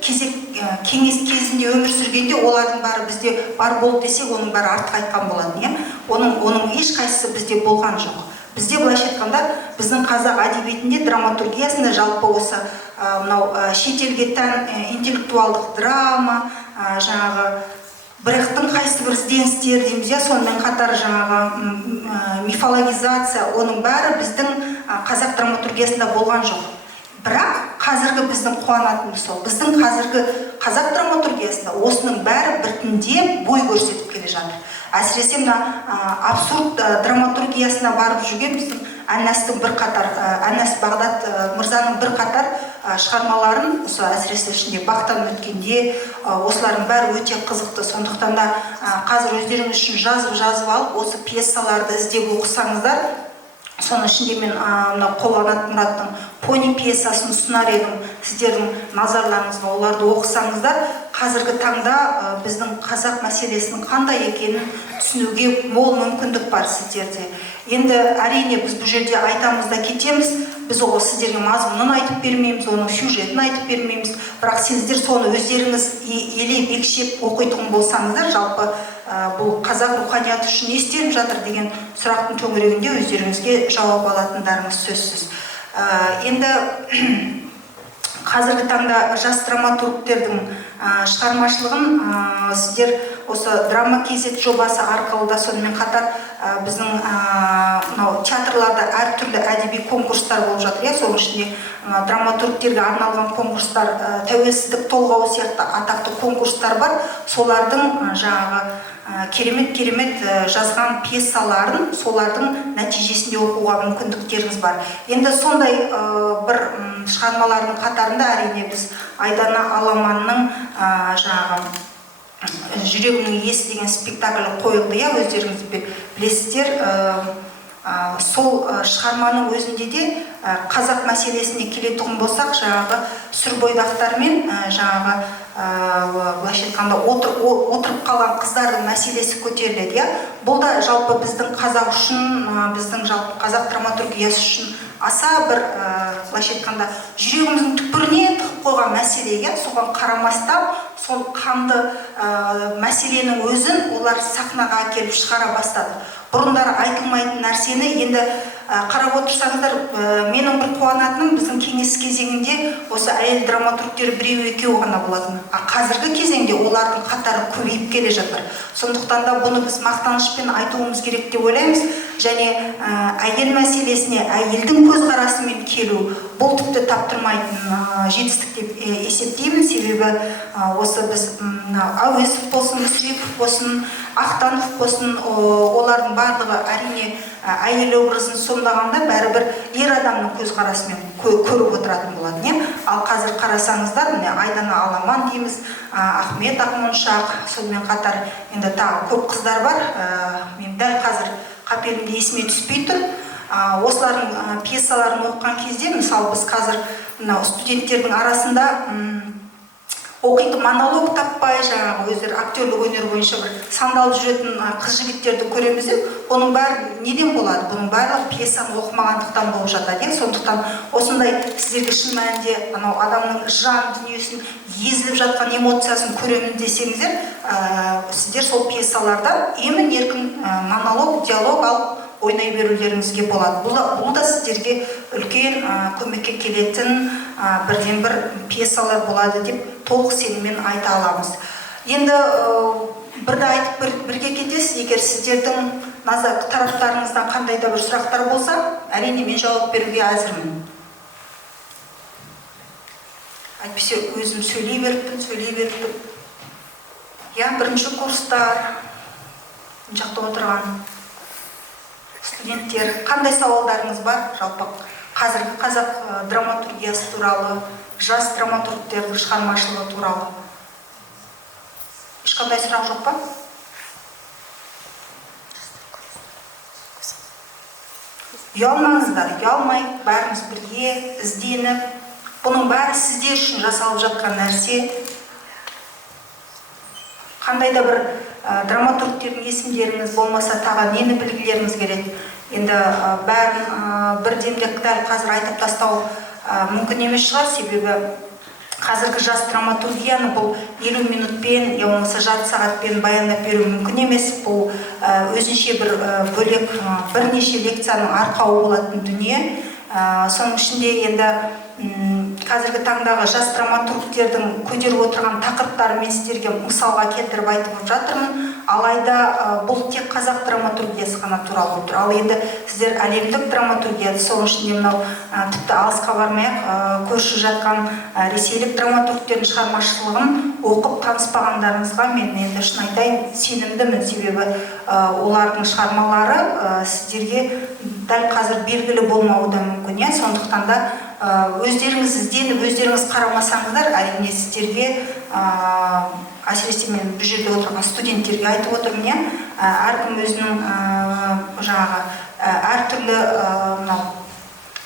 кеңес кезінде өмір сүргенде олардың бәрі бізде бар болды десек, оның бәрі артық айтқан болатын. Оның ешқайсысы бізде болған жоқ. Бізде былайша айтқанда, біздің қазақ әдебиетінде драматургиясында жалпы осы шетелге тән интеллектуалдық драма, жаңағы Брехттің қайсы бір ізденістер дейміз, сонымен қатар жаңағы мифологизация, оның бәрі біздің қазақ драматургиясында болған жоқ. Бірақ қазіргі біздің қуанатынымыз сол. Біздің қазіргі қазақ драматургиясында осының бәрі біртіндеп бой көрсетіп келе жатыр. Әсіресе абсурд драматургиясына барып жүрген біздің Әннәс Бағдат мырзаның бір қатар шығармаларын, әсіресе ішінде Бақтан өткенде, осылардың бәрі өте қызықты. Сондықтан да қазір өздеріңіз үшін жазып алып, осы пьесаларды іздеп оқысаңыздар, соның ішінде мен Қолғанат Мұраттың Пони пьесасын ұсынар едім, сіздердің назарларыңызға оларды оқысаңыздар, қазіргі таңда біздің қазақ мәселесінің қандай екенін түсінуге мол мүмкіндік бар сіздерде. Енді әрине біз бұл жерде айтамыз да кетеміз, біз сіздерге мазмұнын айтып бермейміз, оның сюжетін айтып бермейміз, бірақ сіздер соны өздеріңіз елеп екшеп оқитын болсаңыздар, жалпы бұл қазақ руханияты үшін не істеліп жатыр деген сұрақтың төңірегінде өздеріңізге жауап алатындарыңыз сөзсіз. Енді қазіргі таңда жас драматургтердің шығармашылығын сіздер осы драма KZ жобасы арқылы да, сонымен қатар біздің театрларда әртүрлі әдеби конкурстар болып жатыр. Соның ішінде драматургтерге арналған конкурстар, тәуелсіздік толғауы сияқты атақты конкурстар бар. Солардың жаңағы керемет жазған пьесаларын, солардың нәтижесінде оқуға мүмкіндіктеріңіз бар. Енді сондай бір шығармалардың қатарында әрине біз Айдана Аламанның жаңағы жүрегімнің иесі деген спектакль қойылды, өздеріңіз білесіздер. Сол шығарманың өзінде де қазақ мәселесіне келетін болсақ, жаңағы сүрбойдақтар мен жаңағы былайша айтқанда отырып қалған қыздардың мәселесі көтеріледі. Бұл да жалпы біздің қазақ үшін, біздің жалпы қазақ драматургиясы үшін аса бір былайша айтқанда жүрегіміздің түкпіріне тығып қойған мәселе. Соған қарамастан сол қанды мәселенің өзін олар сахнаға әкеліп шығара бастады. Бұрындары айтылмайтын нәрсені енді қарап отырсаңыздар, менің бір қуанатыным біздің кеңес кезеңінде осы әйел драматургтер біреу-екеу ғана болатын. Қазіргі кезеңде олардың қатары көбейіп келе жатыр. Сондықтан да бұны біз мақтанышпен айтуымыз керек деп ойлаймыз. Және әйел мәселесіне әйелдің көзқарасымен келу, бұл тіпті таптырмайтын жетістік деп есептеймін. Себебі осы біз Әуезов болсын, Мүсірепов болсын, Ақтанов болсын, олардың барлығы әрине әйел образын сомдағанда бәрібір ер адамның көзқарасымен көріп отыратын болады. Ал қазір қарасаңыздар, Айдана Аламан дейміз, Ахмет Ақмоншақ, сонымен қатар енді тағы көп қыздар бар. Мен дәл қазір қапелімде есіме түспей тұр. Осылардың пьесаларын оқыған кезде, мысалы біз қазір студенттердің арасында оқитын монолог таппай, жаңағы өздері актерлік өнер бойынша бір сандалып жүретін қыз-жігіттерді көреміз, оның бәрі неден болады? Бұның барлығы пьесаны оқымағандықтан болып жатады. Сондықтан осындай сіздерге шын мәнінде адамның жан дүниесін, езіліп жатқан эмоциясын көремін десеңіздер, сіздер сол пьесалардан емін-еркін монолог, диалог алып ойнай берулеріңізге болады. Бұл да сіздерге үлкен көмекке келетін бірден бір пьесалар болады деп толық сеніммен айта аламыз. Енді бірді айтып бірге кетесіз. Егер сіздердің тараптарыңыздан қандай да бір сұрақтар болса, әрине мен жауап беруге әзірмін. Әйтпесе өзім сөйлей беріппін. Бірінші курстар, жақта отырған студенттер, қандай сауалдарыңыз бар? Жалпы қазіргі қазақ драматургиясы туралы, жас драматургтердің шығармашылығы туралы. Ешқандай сұрақ жоқ па? Ұялмаңыздар, ұялмай, бәріміз бірге ізденіп, бұның бәрі сіздер үшін жасалып жатқан нәрсе. Қандай да бір драматургтердің есімдеріңіз болмаса, тағы нені білгілеріңіз келеді. Енді бәрін бір демде дәл қазір айтып тастау мүмкін емес шығар, себебі қазіргі жас драматургияны бұл 50 минутпен, я болмаса жарты сағатпен баяндап беру мүмкін емес. Бұл өзінше бір бөлек бірнеше лекцияның арқауы болатын дүние. Соның ішінде енді қазіргі таңдағы жас драматургтердің көтеріп отырған тақырыптарын мен сіздерге мысалға келтіріп айтып жатырмын. Алайда бұл тек қазақ драматургиясы ғана туралы отыр. Ал енді сіздер әлемдік драматургияны, соның ішінде мынау тіпті алысқа бармай-ақ көрші жатқан ресейлік драматургтердің шығармашылығын оқып таныспағандарыңызға мен енді шын айтайын, сенімдімін, себебі олардың шығармалары сіздерге дәл қазір белгілі болмауы да мүмкін. Сондықтан да өздеріңіз ізденіп, өздеріңіз қарамасаңыздар, әрине сіздерге, әсіресе мен бұл жерде отырған студенттерге айтып отырмын, әркім өзінің жаңағы әртүрлі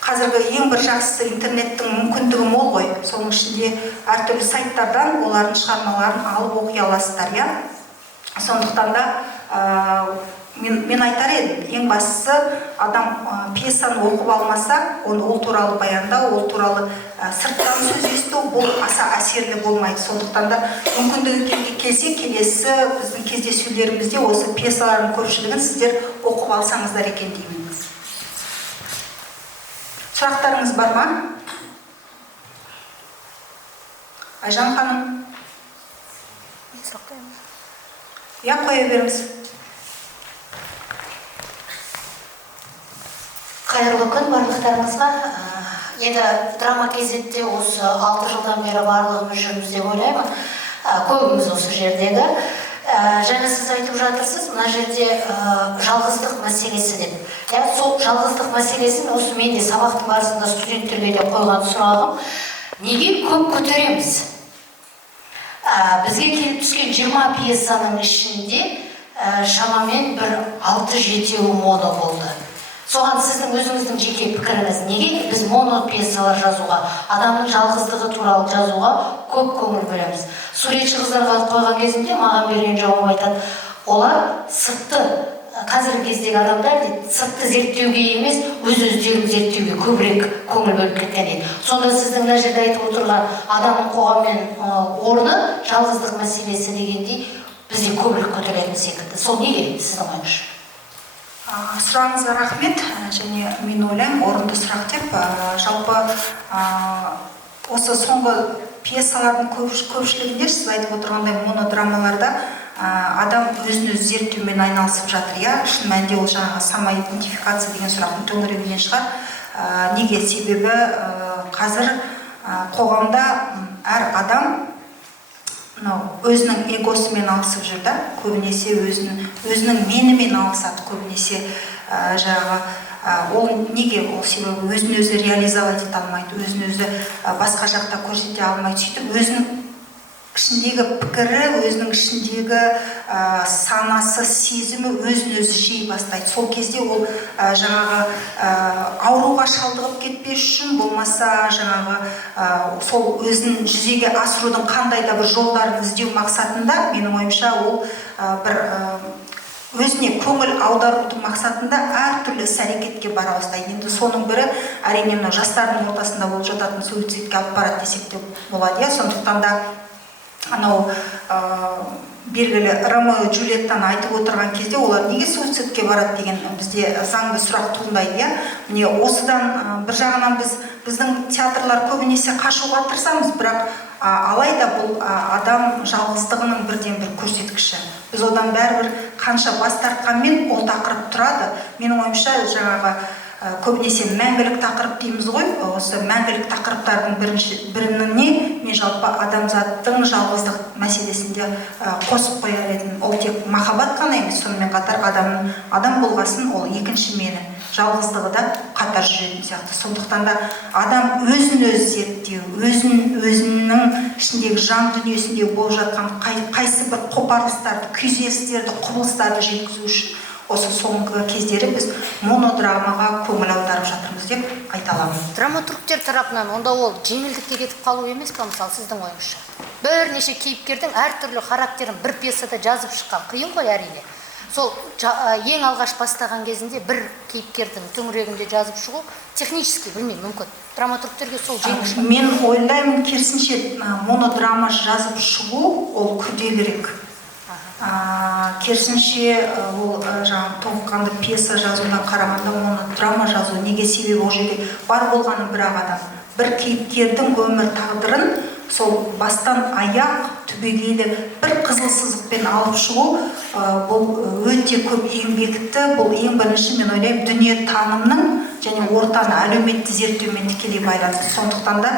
қазіргі ең бір жақсысы интернеттің мүмкіндігі мол ғой. Соның ішінде әртүрлі сайттардан олардың шығармаларын алып оқи аласыздар. Сондықтан да мен айтар едім, ең бастысы адам пьесаны оқып алмаса, ол туралы баяндау, ол туралы сырттан сөз есту, бұл аса әсерлі болмайды. Сондықтан да мүмкіндігі келсе, келесі біздің кездесулерімізде осы пьесалардың көпшілігін сіздер оқып алсаңыздар екен деймін. Сұрақтарыңыз бар ма? Айжан ханым? Қоя беріңіз. Қайырлы күн барлықтарыңызға. Енді драма кезетте осы 6 жылдан бері барлығымыз жүрміз деп ойлаймын. Көбіміз осы жердегі. Жаңа сіз айтып жатырсыз, мына жерде жалғыздық мәселесі деп. Сол жалғыздық мәселесін осы мен де сабақтың барысында студенттерге де қойған сұрағым. Неге көп көтереміз? Бізге келіп түскен 20 пьесаның ішінде шамамен бір 6-7 моно болды. Соған сіздің өзіңіздің жеке пікіріңіз, неге біз моно пьесалар жазуға, адамның жалғыздығы туралы жазуға көп көңіл бөлеміз? Суретші қыздарға қойған кезінде маған берген жауап айтады, олар сыртты, қазіргі кездегі адамдар сыртты зерттеуге емес, өз-өздерін зерттеуге көбірек көңіл бөліп кеткен дейді. Сонда сіздің мына жерде айтып отырған адамның қоғаммен орны, жалғыздық мәселесі дегендей бізде көбірек көтерілетін секілді. Сол неге сіздің ойыңызша? Сұрағыңызға рахмет, және мен ойлаймын, орынды сұрақ деп. Жалпы осы соңғы пьесалардың көпшілігінде сіз айтып отырғандай монодрамаларда адам өзін-өзі зерттеумен айналысып жатыр. Шын мәнінде ол жаңағы самоидентификация деген сұрақтың төңірегінен шығар. Неге? Себебі қазір қоғамда әр адам өзінің эгосымен алысып жүр, көбінесе өзінің менімен алысады, көбінесе ол неге? Ол себебі өзін-өзі реализовать ете алмайды, өзін-өзі басқа жақта көрсете алмайды, сөйтіп өзінің ішіндегі пікірі, өзінің ішіндегі санасы, сезімі өзін-өзі жей бастайды. Сол кезде ол жаңағы ауруға шалдығып кетпес үшін, болмаса жаңағы сол өзін жүзеге асырудың қандай да бір жолдарын іздеу мақсатында, менің ойымша, ол бір өзіне көңіл аударудың мақсатында әртүрлі іс-әрекетке бара бастайды. Енді соның бірі әрине жастардың ортасында болып жататын суицидке алып барады десек те болады. Сондықтан да анау белгілі Ромео и Джульеттаны айтып отырған кезде олар неге суицидке барады деген бізде заңды сұрақ туындайды. Міне осыдан бір жағынан біздің театрлар көбінесе қашуға тырысамыз, бірақ алайда бұл адам жалғыздығының бірден бір көрсеткіші. Біз одан бәрібір қанша бас тартқанмен ол тақырып тұрады. Менің ойымша жаңағы көбінесе мәңгілік тақырып дейміз ғой. Осы мәңгілік тақырыптардың біріне мен жалпы адамзаттың жалғыздық мәселесінде қосып қояр едім. Ол тек махаббат қана емес, сонымен қатар адам болғасын ол екінші мені. жалғыздығы да қатар жүретін сияқты. Сондықтан да адам өзін өзі зерттеу, өзінің ішіндегі жан дүниесінде болып жатқан қайсы бір қопарылыстарды, күйзелістерді, құбылыстарды жеткізу үшін осы соңғы кездері біз монодрамаға көңіл аударып жатырмыз деп айта аламын. Драматургтер тарапынан онда ол жеңілдікке кетіп қалу емес па, мысалы сіздің ойыңызша? Бірнеше кейіпкердің әртүрлі характерін бір пьесада жазып шыққан қиын ғой әрине. Сол ең алғаш бастаған кезінде бір кейіпкердің төңірегінде жазып шығу технически, білмеймін, мүмкін драматургтерге сол жеңіл шығар. Мен ойлаймын, керісінше монодрама жазып шығу ол күрделірек. Керісінше ол жаңағы толыққанды пьеса жазудан қарағанда монодрама жазу неге себебі ол жерде бар болғаны бір адам, бір кейіпкердің өмір тағдырын сол бастан аяқ түбегейлі бір қызыл сызықпен алып шығу бұл өте көп еңбекті, бұл ең бірінші мен ойлаймын дүние танымның және ортаны әлеуметті зерттеумен тікелей байланысты. Сондықтан да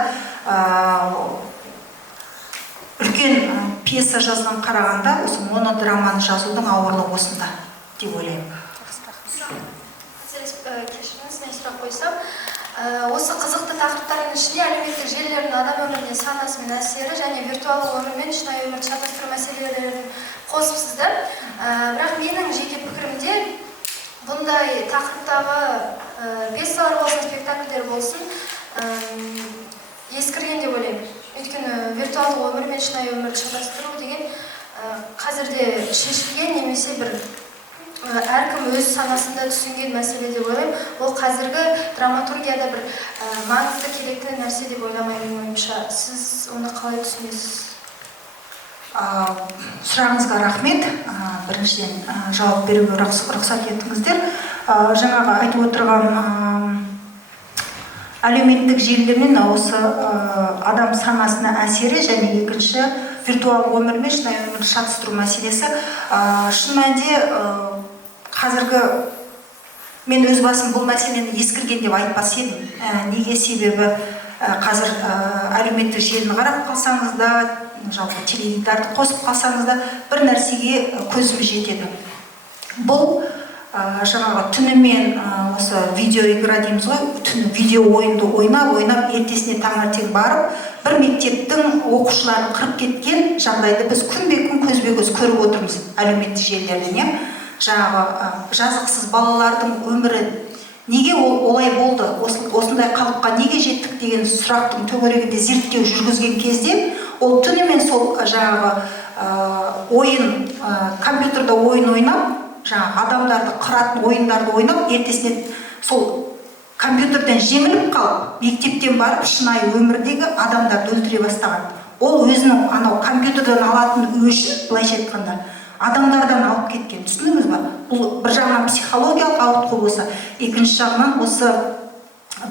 үлкен пьеса жазған қарағанда осы монодраманы жазудың ауырлығы осында деп ойлаймын. Кешіріңіз, мен сұрақ қойсам, осы қызықты тақырыптардың ішіне әлеуметтік желілердің адам өміріне санасы мен әсері және виртуалдық өмір мен шынайы өмірді шатастыру мәселелерін қосыпсыздар. Бірақ менің жеке пікірімде бұндай тақырыптағы пьесалар болсын, спектакльдер болсын ескірген деп ойлаймын. Өйткені виртуалдық өмір мен шынайы өмірді шатастыру деген қазірде шешілген немесе бір әркім өз санасында түсінген мәселе деп ойлаймын. Ол қазіргі драматургияда бір маңызды керекті нәрсе деп ойламаймын ойымша. Сіз оны қалай түсінесіз? Сұрағыңызға рахмет. Біріншіден жауап беруге рұқсат еттіңіздер. Жаңағы айтып отырған әлеуметтік желілермен осы адам санасына әсері және екінші виртуалдық өмір мен шынайы өмірді шатастыру мәселесі. Шын мәнінде қазіргі мен өз басым бұл мәселені ескірген деп айтпас едім. Неге себебі қазір әлеуметтік желіні қарап қалсаңыз да, жалпы теледидарды қосып қалсаңыз да бір нәрсеге көзіміз жетеді. Бұл жаңағы түнімен осы видео игра дейміз ғой, түні видео ойынды ойнап, ертесіне таңертең барып, бір мектептің оқушыларын қырып кеткен жағдайды біз күнбе-күн көзбе-көз көріп отырмыз әлеуметтік желілерден. Жаңағы жазықсыз балалардың өмірі неге олай болды, осындай қалыпқа неге жеттік деген сұрақтың төңірегінде зерттеу жүргізген кезде, ол түнімен сол жаңағы ойын, компьютерда ойын ойнап, жаңағы адамдарды қыратын ойындарды ойнап, ертесіне сол компьютерден жеңіліп қалып, мектептен барып шынайы өмірдегі адамдарды өлтіре бастаған. Ол өзінің анау компьютерден алатын өшін, былайша айтқанда, адамдардан алып кеткен. Түсіндіңіз ба? Бұл бір жағынан психологиялық ауытқу болса, екінші жағынан осы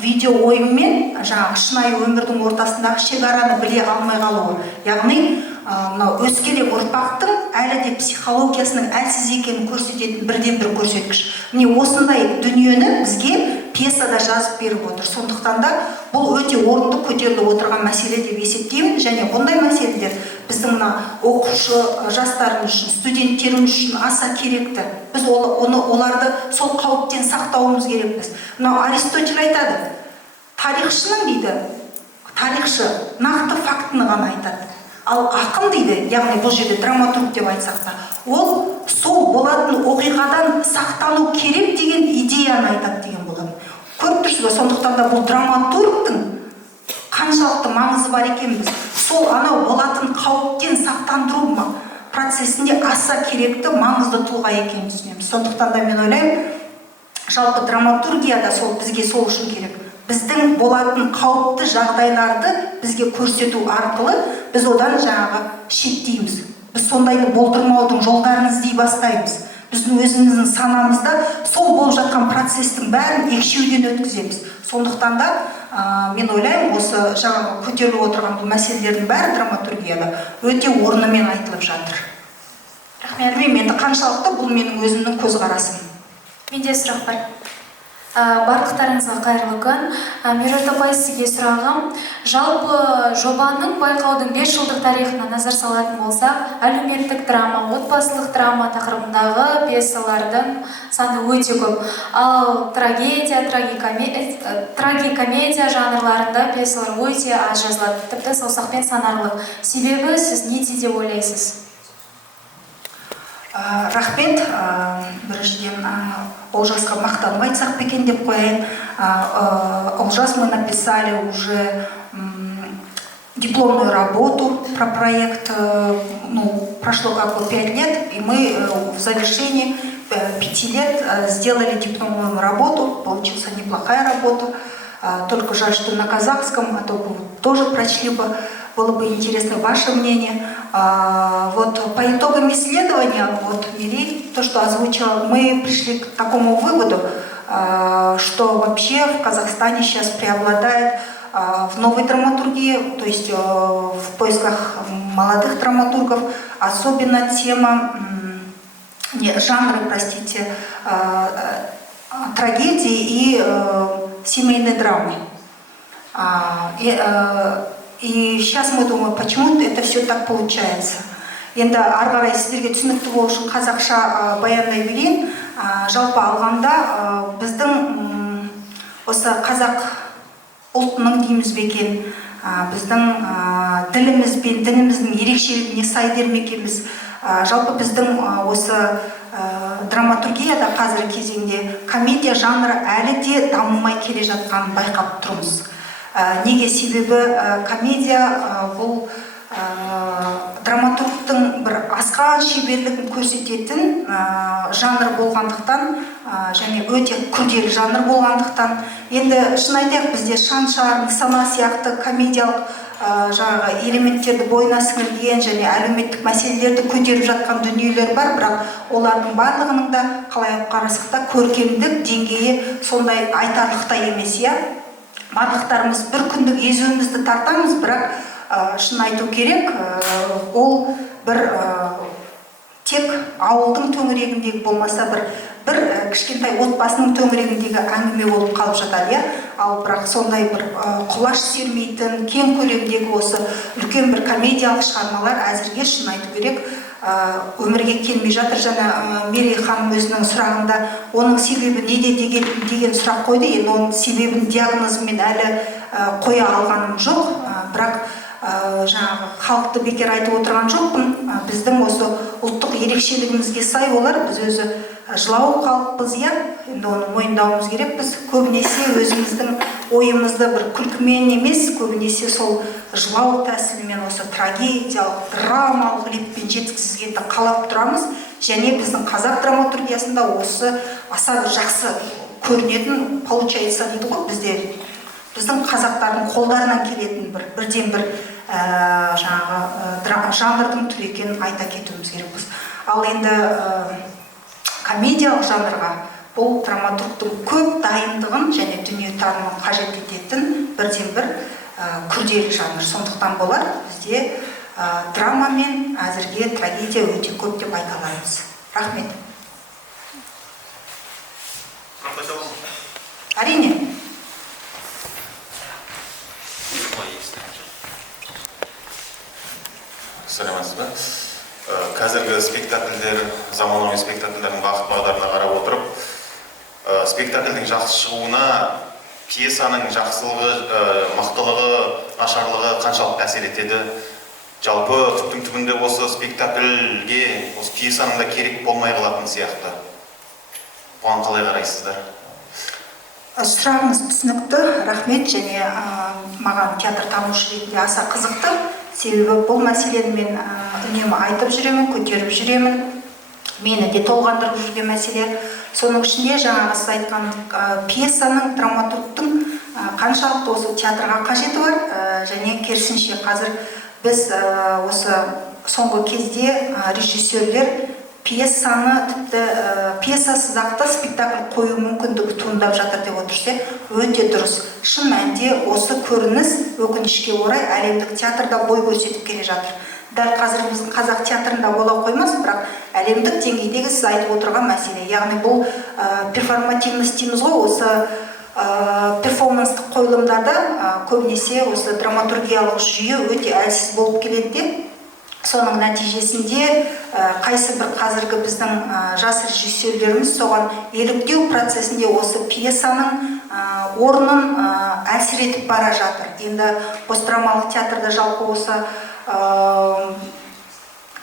видео ойынмен жаңағы шынайы өмірдің ортасындағы шекараны біле алмай қалуы. Яғни мынау өскелең ұрпақтың әлі де психологиясының әлсіз екенін көрсететін бірден бір көрсеткіш. Міне осындай дүниені бізге пьесада жазып беріп отыр. Сондықтан да бұл өте орынды көтеріліп отырған мәселе деп есептеймін, және бұндай мәселелер біздің мына оқушы жастарымыз үшін, студенттеріміз үшін аса керекті. Біз оларды сол қауіптен сақтауымыз керекпіз. Мынау Аристотель айтады, тарихшының дейді, тарихшы нақты фактыны ғана айтады. Ал ақын дейді, яғни бұл жерде драматург деп айтсақ та, ол сол болатын оқиғадан сақтану керек деген идеяны айтады деген болады. Көріп тұрсыз ба, сондықтан да бұл драматургтың қаншалықты маңызы бар екенбіз. Сол анау болатын қауіптен сақтандыру процесінде аса керекті маңызды тұлға екенін түсінеміз. Сондықтан да мен ойлаймын, жалпы драматургияда бізге сол үшін керек. Біздің болатын қауіпті жағдайларды бізге көрсету арқылы біз одан жаңағы шеттейміз. Біз сондайды болдырмаудың жолдарын іздей бастаймыз. Біздің өзіміздің санамызда сол болып жатқан процестің бәрін екшеуден өткіземіз. Сондықтан да мен ойлаймын, осы жаңағы көтеріліп отырған бұл мәселелердің бәрі драматургияда өте орнымен айтылып жатыр. Рахмет. Енді қаншалықты бұл менің өзімнің көзқарасым. Менде сұрақ бар. Барлықтарыңызға қайырлы күн. Меруерт апай, сізге сұрағым, жалпы жобаның байқаудың 5 жылдық тарихына назар салатын болсақ, әлеуметтік драма, отбасылық драма тақырыбындағы пьесалардың саны өте көп. Ал трагедия, трагикомедия жанрларында пьесалар өте аз жазылады, тіпті саусақпен санарлық. Себебі сіз не деп ойлайсыз? Рахмет, біріншіден Олжасқа мақтанып айтсақ екен деп қояйын. Олжас, мы написали уже дипломную работу про проект. Прошло 5 лет, и мы в завершении 5 лет сделали дипломную работу. Получилась неплохая работа. Только жаль, что на казахском, а то бы тоже прочли бы. Было бы интересно ваше мнение. По итогам исследования, Мири, то, что озвучила, мы пришли к такому выводу, что вообще в Казахстане сейчас преобладает в новой драматургии, то есть в поисках молодых драматургов, особенно тема, жанры, трагедии и семейной драмы. И сейчас мы думаем, почему это все так получается. Енді ары қарай сіздерге түсінікті болу үшін қазақша баяндай берейін. Жалпы алғанда біздің осы қазақ ұлтының дейміз бе екен, біздің діліміз бен дініміздің ерекшелігіне сай бермекеміз. Жалпы біздің осы драматургияда қазіргі кезеңде комедия жанры әлі де дамымай келе жатқанын байқап тұрмыз. Неге? Себебі комедия бұл драматургтың бір асқан шеберлігін көрсететін жанр болғандықтан, және өте күрделі жанр болғандықтан, енді шын айтайық, бізде Шаншар, Нысана сияқты комедиялық элементтерді бойына сіңірген және әлеуметтік мәселелерді көтеріп жатқан дүниелер бар, бірақ олардың барлығының да қалай қарасақ та көркемдік деңгейі сондай айтарлықтай емес. Барлықтарымыз бір күндік езуімізді тартамыз, бірақ шын айту керек, ол бір тек ауылдың төңірегіндегі болмаса бір кішкентай отбасының төңірегіндегі әңгіме болып қалып жатады. Ал бірақ сондай бір құлаш сермейтін, кең көлемдегі осы үлкен бір комедиялық шығармалар әзірге шын айту керек өмірге келмей жатыр. Жаңа Мерей ханым өзінің сұрағында оның себебі неде деген сұрақ қойды. Енді оның себебін диагнозымен әлі қоя алғаным жоқ, бірақ жаңағы халықты бекер айтып отырған жоқпын. Біздің осы ұлттық ерекшелігімізге сай олар, біз өзі жылау халықпыз, енді оны мойындауымыз керек. Біз көбінесе өзіміздің ойымызды бір күлкімен емес, көбінесе сол жылау тәсілімен, осы трагедиялық, драмалық леппен жеткізгенді қалап тұрамыз. Және біздің қазақ драматургиясында осы аса жақсы көрінетін, получается дейді ғой, біздің қазақтардың қолдарынан келетін бірден бір жанрдың түрі екенін айта кетуіміз керекпіз. Ал енді комедиялық жанрға бұл драматургтың көп дайындығын және дүниетанымын қажет ететін бірден бір күрделі жанр. Сондықтан болар бізде драма мен әзірге трагедия өте көп деп айта аламыз. Рахмет. Әрине. Сәлеметсіз бе? Қазіргі спектакльдер, заманауи спектакльдердің бағыт бағдарына қарап отырып, спектакльдің жақсы шығуына пьесаның жақсылығы, мықтылығы, нашарлығы қаншалық әсер етеді? Жалпы түптің түбінде осы спектакльге, осы пьесаның да керек болмай қалатын сияқты. Бұған қалай қарайсыздар? Сұрағыңыз түсінікті, рахмет, және маған театр танушы ретінде аса қызықты. Себебі бұл мәселені мен үнемі айтып жүремін, көтеріп жүремін. Мені де толғандырып жүрген мәселе. Соның ішінде жаңағы сіз айтқан пьесаның, драматургтың қаншалықты осы театрға қажеті бар, және керісінше қазір біз осы соңғы кезде режиссерлер пьесаны тіпті пьесасыз ақта спектакль қою мүмкіндігі туындап жатыр деп отырса, өте дұрыс. Шын мәнінде осы көрініс өкінішке орай әлемдік театрда бой көрсетіп келе жатыр. дәл қазір біздің қазақ театрында бола қоймас, бірақ әлемдік деңгейдегі сіз айтып отырған мәселе. Яғни бұл перформативность дейміз ғой, осы перформанстық қойылымдарда көбінесе осы драматургиялық жүйе өте әлсіз болып келеді. Соның нәтижесінде қайсы бір қазіргі біздің жас режиссерлеріміз соған еліктеу процесінде осы пьесаның орнын әлсіретіп бара жатыр. Енді постдрамалық театрда жалпы осы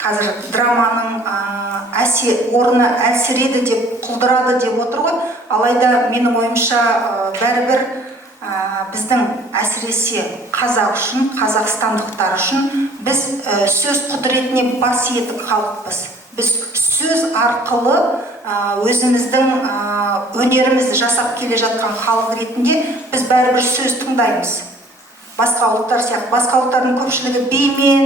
қазір драманың орны әлсіреді деп, құлдырады деп отыр ғой. Алайда менің ойымша бәрібір біздің әсіресе қазақ үшін, қазақстандықтар үшін біз сөз құдіретіне бас иетін халықпыз. Біз сөз арқылы өзіміздің өнерімізді жасап келе жатқан халық ретінде біз бәрібір сөз тыңдаймыз. Басқа ұлттар сияқты, басқа ұлттардың көпшілігі бимен,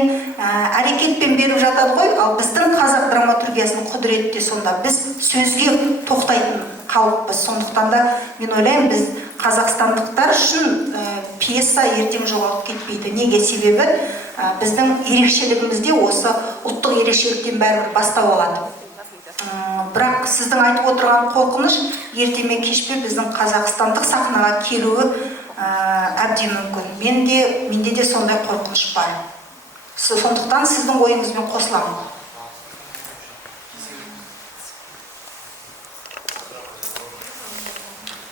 әрекетпен беріп жатады ғой, ал біздің қазақ драматургиясының құдіреті де сонда. Біз сөзге тоқтайтын халықпыз. Сондықтан да мен ойлаймын, біз қазақстандықтар үшін пьеса ертең жоғалып кетпейді. Неге? Себебі біздің ерекшелігімізде осы ұлттық ерекшеліктен бәрібір бастау алады. Бірақ сіздің айтып отырған қорқыныш ерте ме кеш пе біздің қазақстандық сахнаға келуі әбден мүмкін. Менде де сондай қорқыныш бар. Сондықтан сіздің ойыңызбен қосыламын.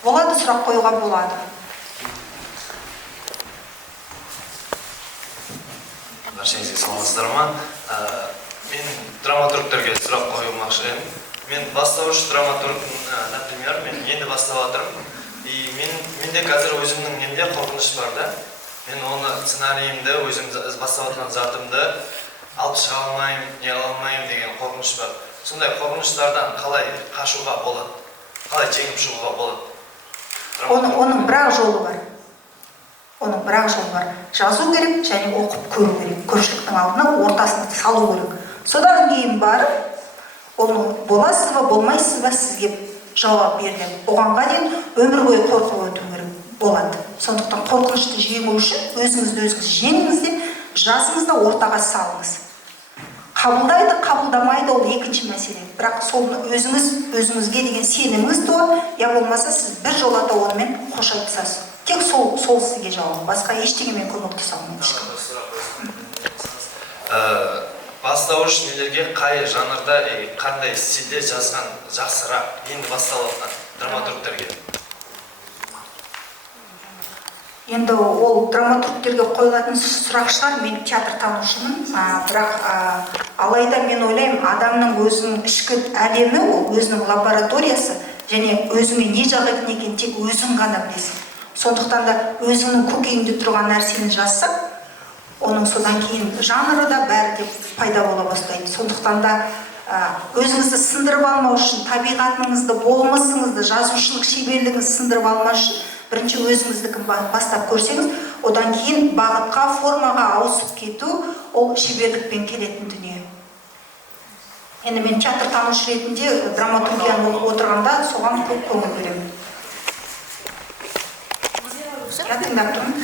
Болады, сұрақ қоюға болады. Баршаңызға саламатсыздар ма? Мен драматургтерге сұрақ қоймақшы едім. Мен бастауыш драматург, например, мен енді бастап жатырмын. И менде қазір өзімнің немде қорқыныш бар да. Мен оны сценарийімді, өзім бастап жатқан затымды алып шыға алмаймын, не алмаймын деген қорқыныш бар. Сондай қорқыныштардан қалай қашуға болады? Қалай жеңіп шығуға болады? Оның бірақ жолы бар. Жазу керек және оқып көру керек. Көпшіліктің алдына ортасына салу керек. Содан кейін барып, оны боласыз ба, болмайсыз ба сізге жауап беріледі. Оғанға дейін өмір бойы қорқып өту керек болады. Сондықтан қорқынышты жеңу үшін өзіңіз жеңіңіз де жазыңыз да ортаға салыңыз. Қабылдайды, қабылдамайды ол екінші мәселе. Бірақ соны өзіңізге деген сеніміңіз туады, я болмаса сіз бір жолата онымен қош айтысасыз. Тек сол сізге жауап. Басқа ештеңемен көмектесе алмайды. Бастауыш нелерге қай жанрда, қандай стильде жазған жақсырақ енді бастап жатқан драматургтерге? Енді ол драматургтерге қойылатын сұрақ шығар, мен театр танушымын, бірақ алайда мен ойлаймын, адамның өзінің ішкі әлемі, ол өзінің лабораториясы, және өзіңе не жағатын екен тек өзің ғана білесің. Сондықтан да өзіңнің көкейіңде тұрған нәрсені жазсақ, оның содан кейін жанры да бәрі де пайда бола бастайды. Сондықтан да өзіңізді сындырып алмау үшін, табиғатыңызды, болмысыңызды, жазушылық шеберлігіңізді сындырып алмау үшін бірінші өзіңіздікін бастап көрсеңіз, одан кейін бағытқа, формаға ауысып кету, ол шеберлікпен келетін дүние. Енді мен театр танушы ретінде драматургияны оқып отырғанда соған көп көңіл беремін. Я тыңдап тұрмын.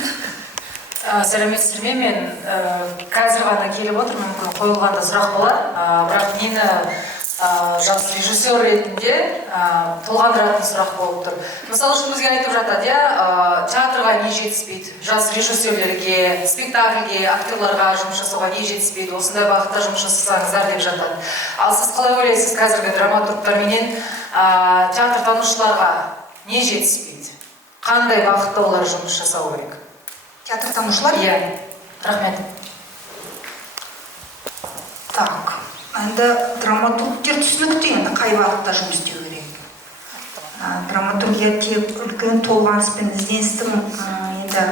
Сәлеметсіздер ме? Мен қазір ғана келіп отырмын, мүмкін қойылғанда сұрақ болар, бірақ мені жас режиссер ретінде толғандыратын сұрақ болып тұр. Мысалы үшін бізге айтып жатады, театрға не жетіспейді, жас режиссерлерге, спектакльге, актерларға жұмыс жасауға не жетіспейді, осындай бағытта жұмыс жасасаңыздар деп жатады. Ал сіз қалай ойлайсыз, қазіргі драматургтарменен театр танушыларға не жетіспейді? Қандай бағытта олар жұмыс жасау керек? Театр танушылар? Иә, рахмет. Так, енді драматургтер түсінікті, енді қай бағытта жұмыс істеу керек. Драматургия тек үлкен толғаныспен ізденістің, енді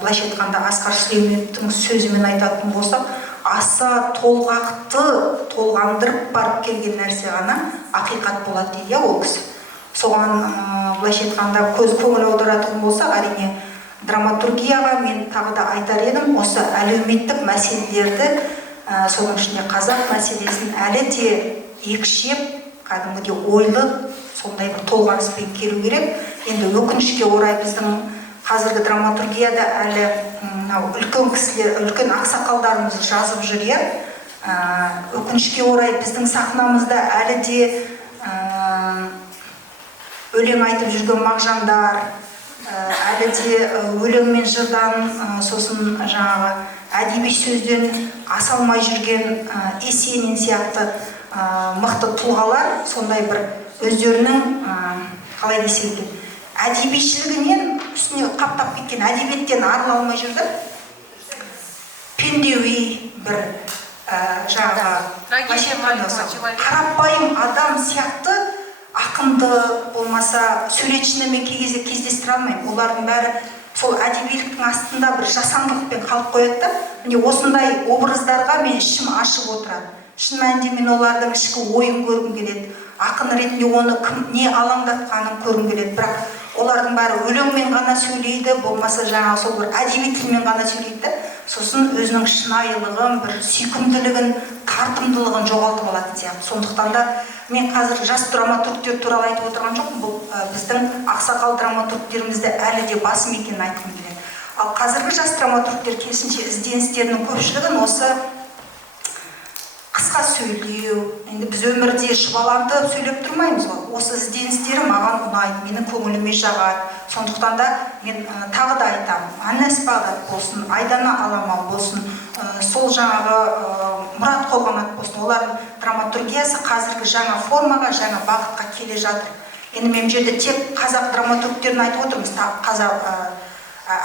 былайша айтқанда Асқар Сүлейменовтің сөзімен айтатын болсақ, аса толғақты, толғандырып барып келген нәрсе ғана ақиқат болады дейді, ол кісі. Соған былайша айтқанда көңіл аударатын болсақ, әрине драматургияға мен тағы да айтар едім, осы әлеуметтік мәселелерді, соның ішінде қазақ мәселесін әлі де екшеп, кәдімгідей ойлы, сондай бір толғаныспен келу керек. Енді өкінішке орай біздің қазіргі драматургияда әлі үлкен кісілер, үлкен ақсақалдарымыз жазып жүр, Өкінішке орай біздің сахнамызда әлі де өлең айтып жүрген мағжандар, әлі де өлең мен жырдан, сосын жаңағы әдеби сөзден аса алмай жүрген Есенин сияқты мықты тұлғалар сондай бір өздерінің қалай десек екен, әдебиетшілігінен үстіне қаптап кеткен, әдебиеттен арыла алмай жүрді. Пендеуи бір қарапайым адам сияқты ақынды болмаса суретшіні мен кей кезде кездестіре алмаймын. Олардың бәрі сол әдебиеліктің астында бір жасандылықпен қалып қояды да, міне осындай образдарға мен ішім ашып отырады. Шын мәнінде мен олардың ішкі ойын көргім келеді. Ақын ретінде оны не алаңдатқанын көргім келеді. Бірақ олардың бәрі өлеңмен ғана сөйлейді, болмаса жаңағы сол бір әдеби тілмен ғана сөйлейді. Сосын өзінің шынайылығын, бір сүйкімділігін, тартымдылығын жоғалтып алатын сияқты. Сондықтан да мен қазір жас драматургтер туралы айтып отырған жоқпын. Бұл біздің ақсақал драматургтерімізді әлі де басым екенін айтқым келеді. Ал қазіргі жас драматургтер керісінше ізденістерінің көпшілігін осы қысқа сөйлеу, енді біз өмірде шұбалантып сөйлеп тұрмаймыз ғой. Осы ізденістері маған ұнайды, менің көңіліме жағады. Сондықтан да мен тағы да айтамын, Аннес Бағдат болсын, Айдана Аламал болсын, сол жаңағы Мұрат Қолғанат болсын, олардың драматургиясы қазіргі жаңа формаға, жаңа бағытқа келе жатыр. Енді мен жерде тек қазақ драматургтерін айтып отырмыз, қазақ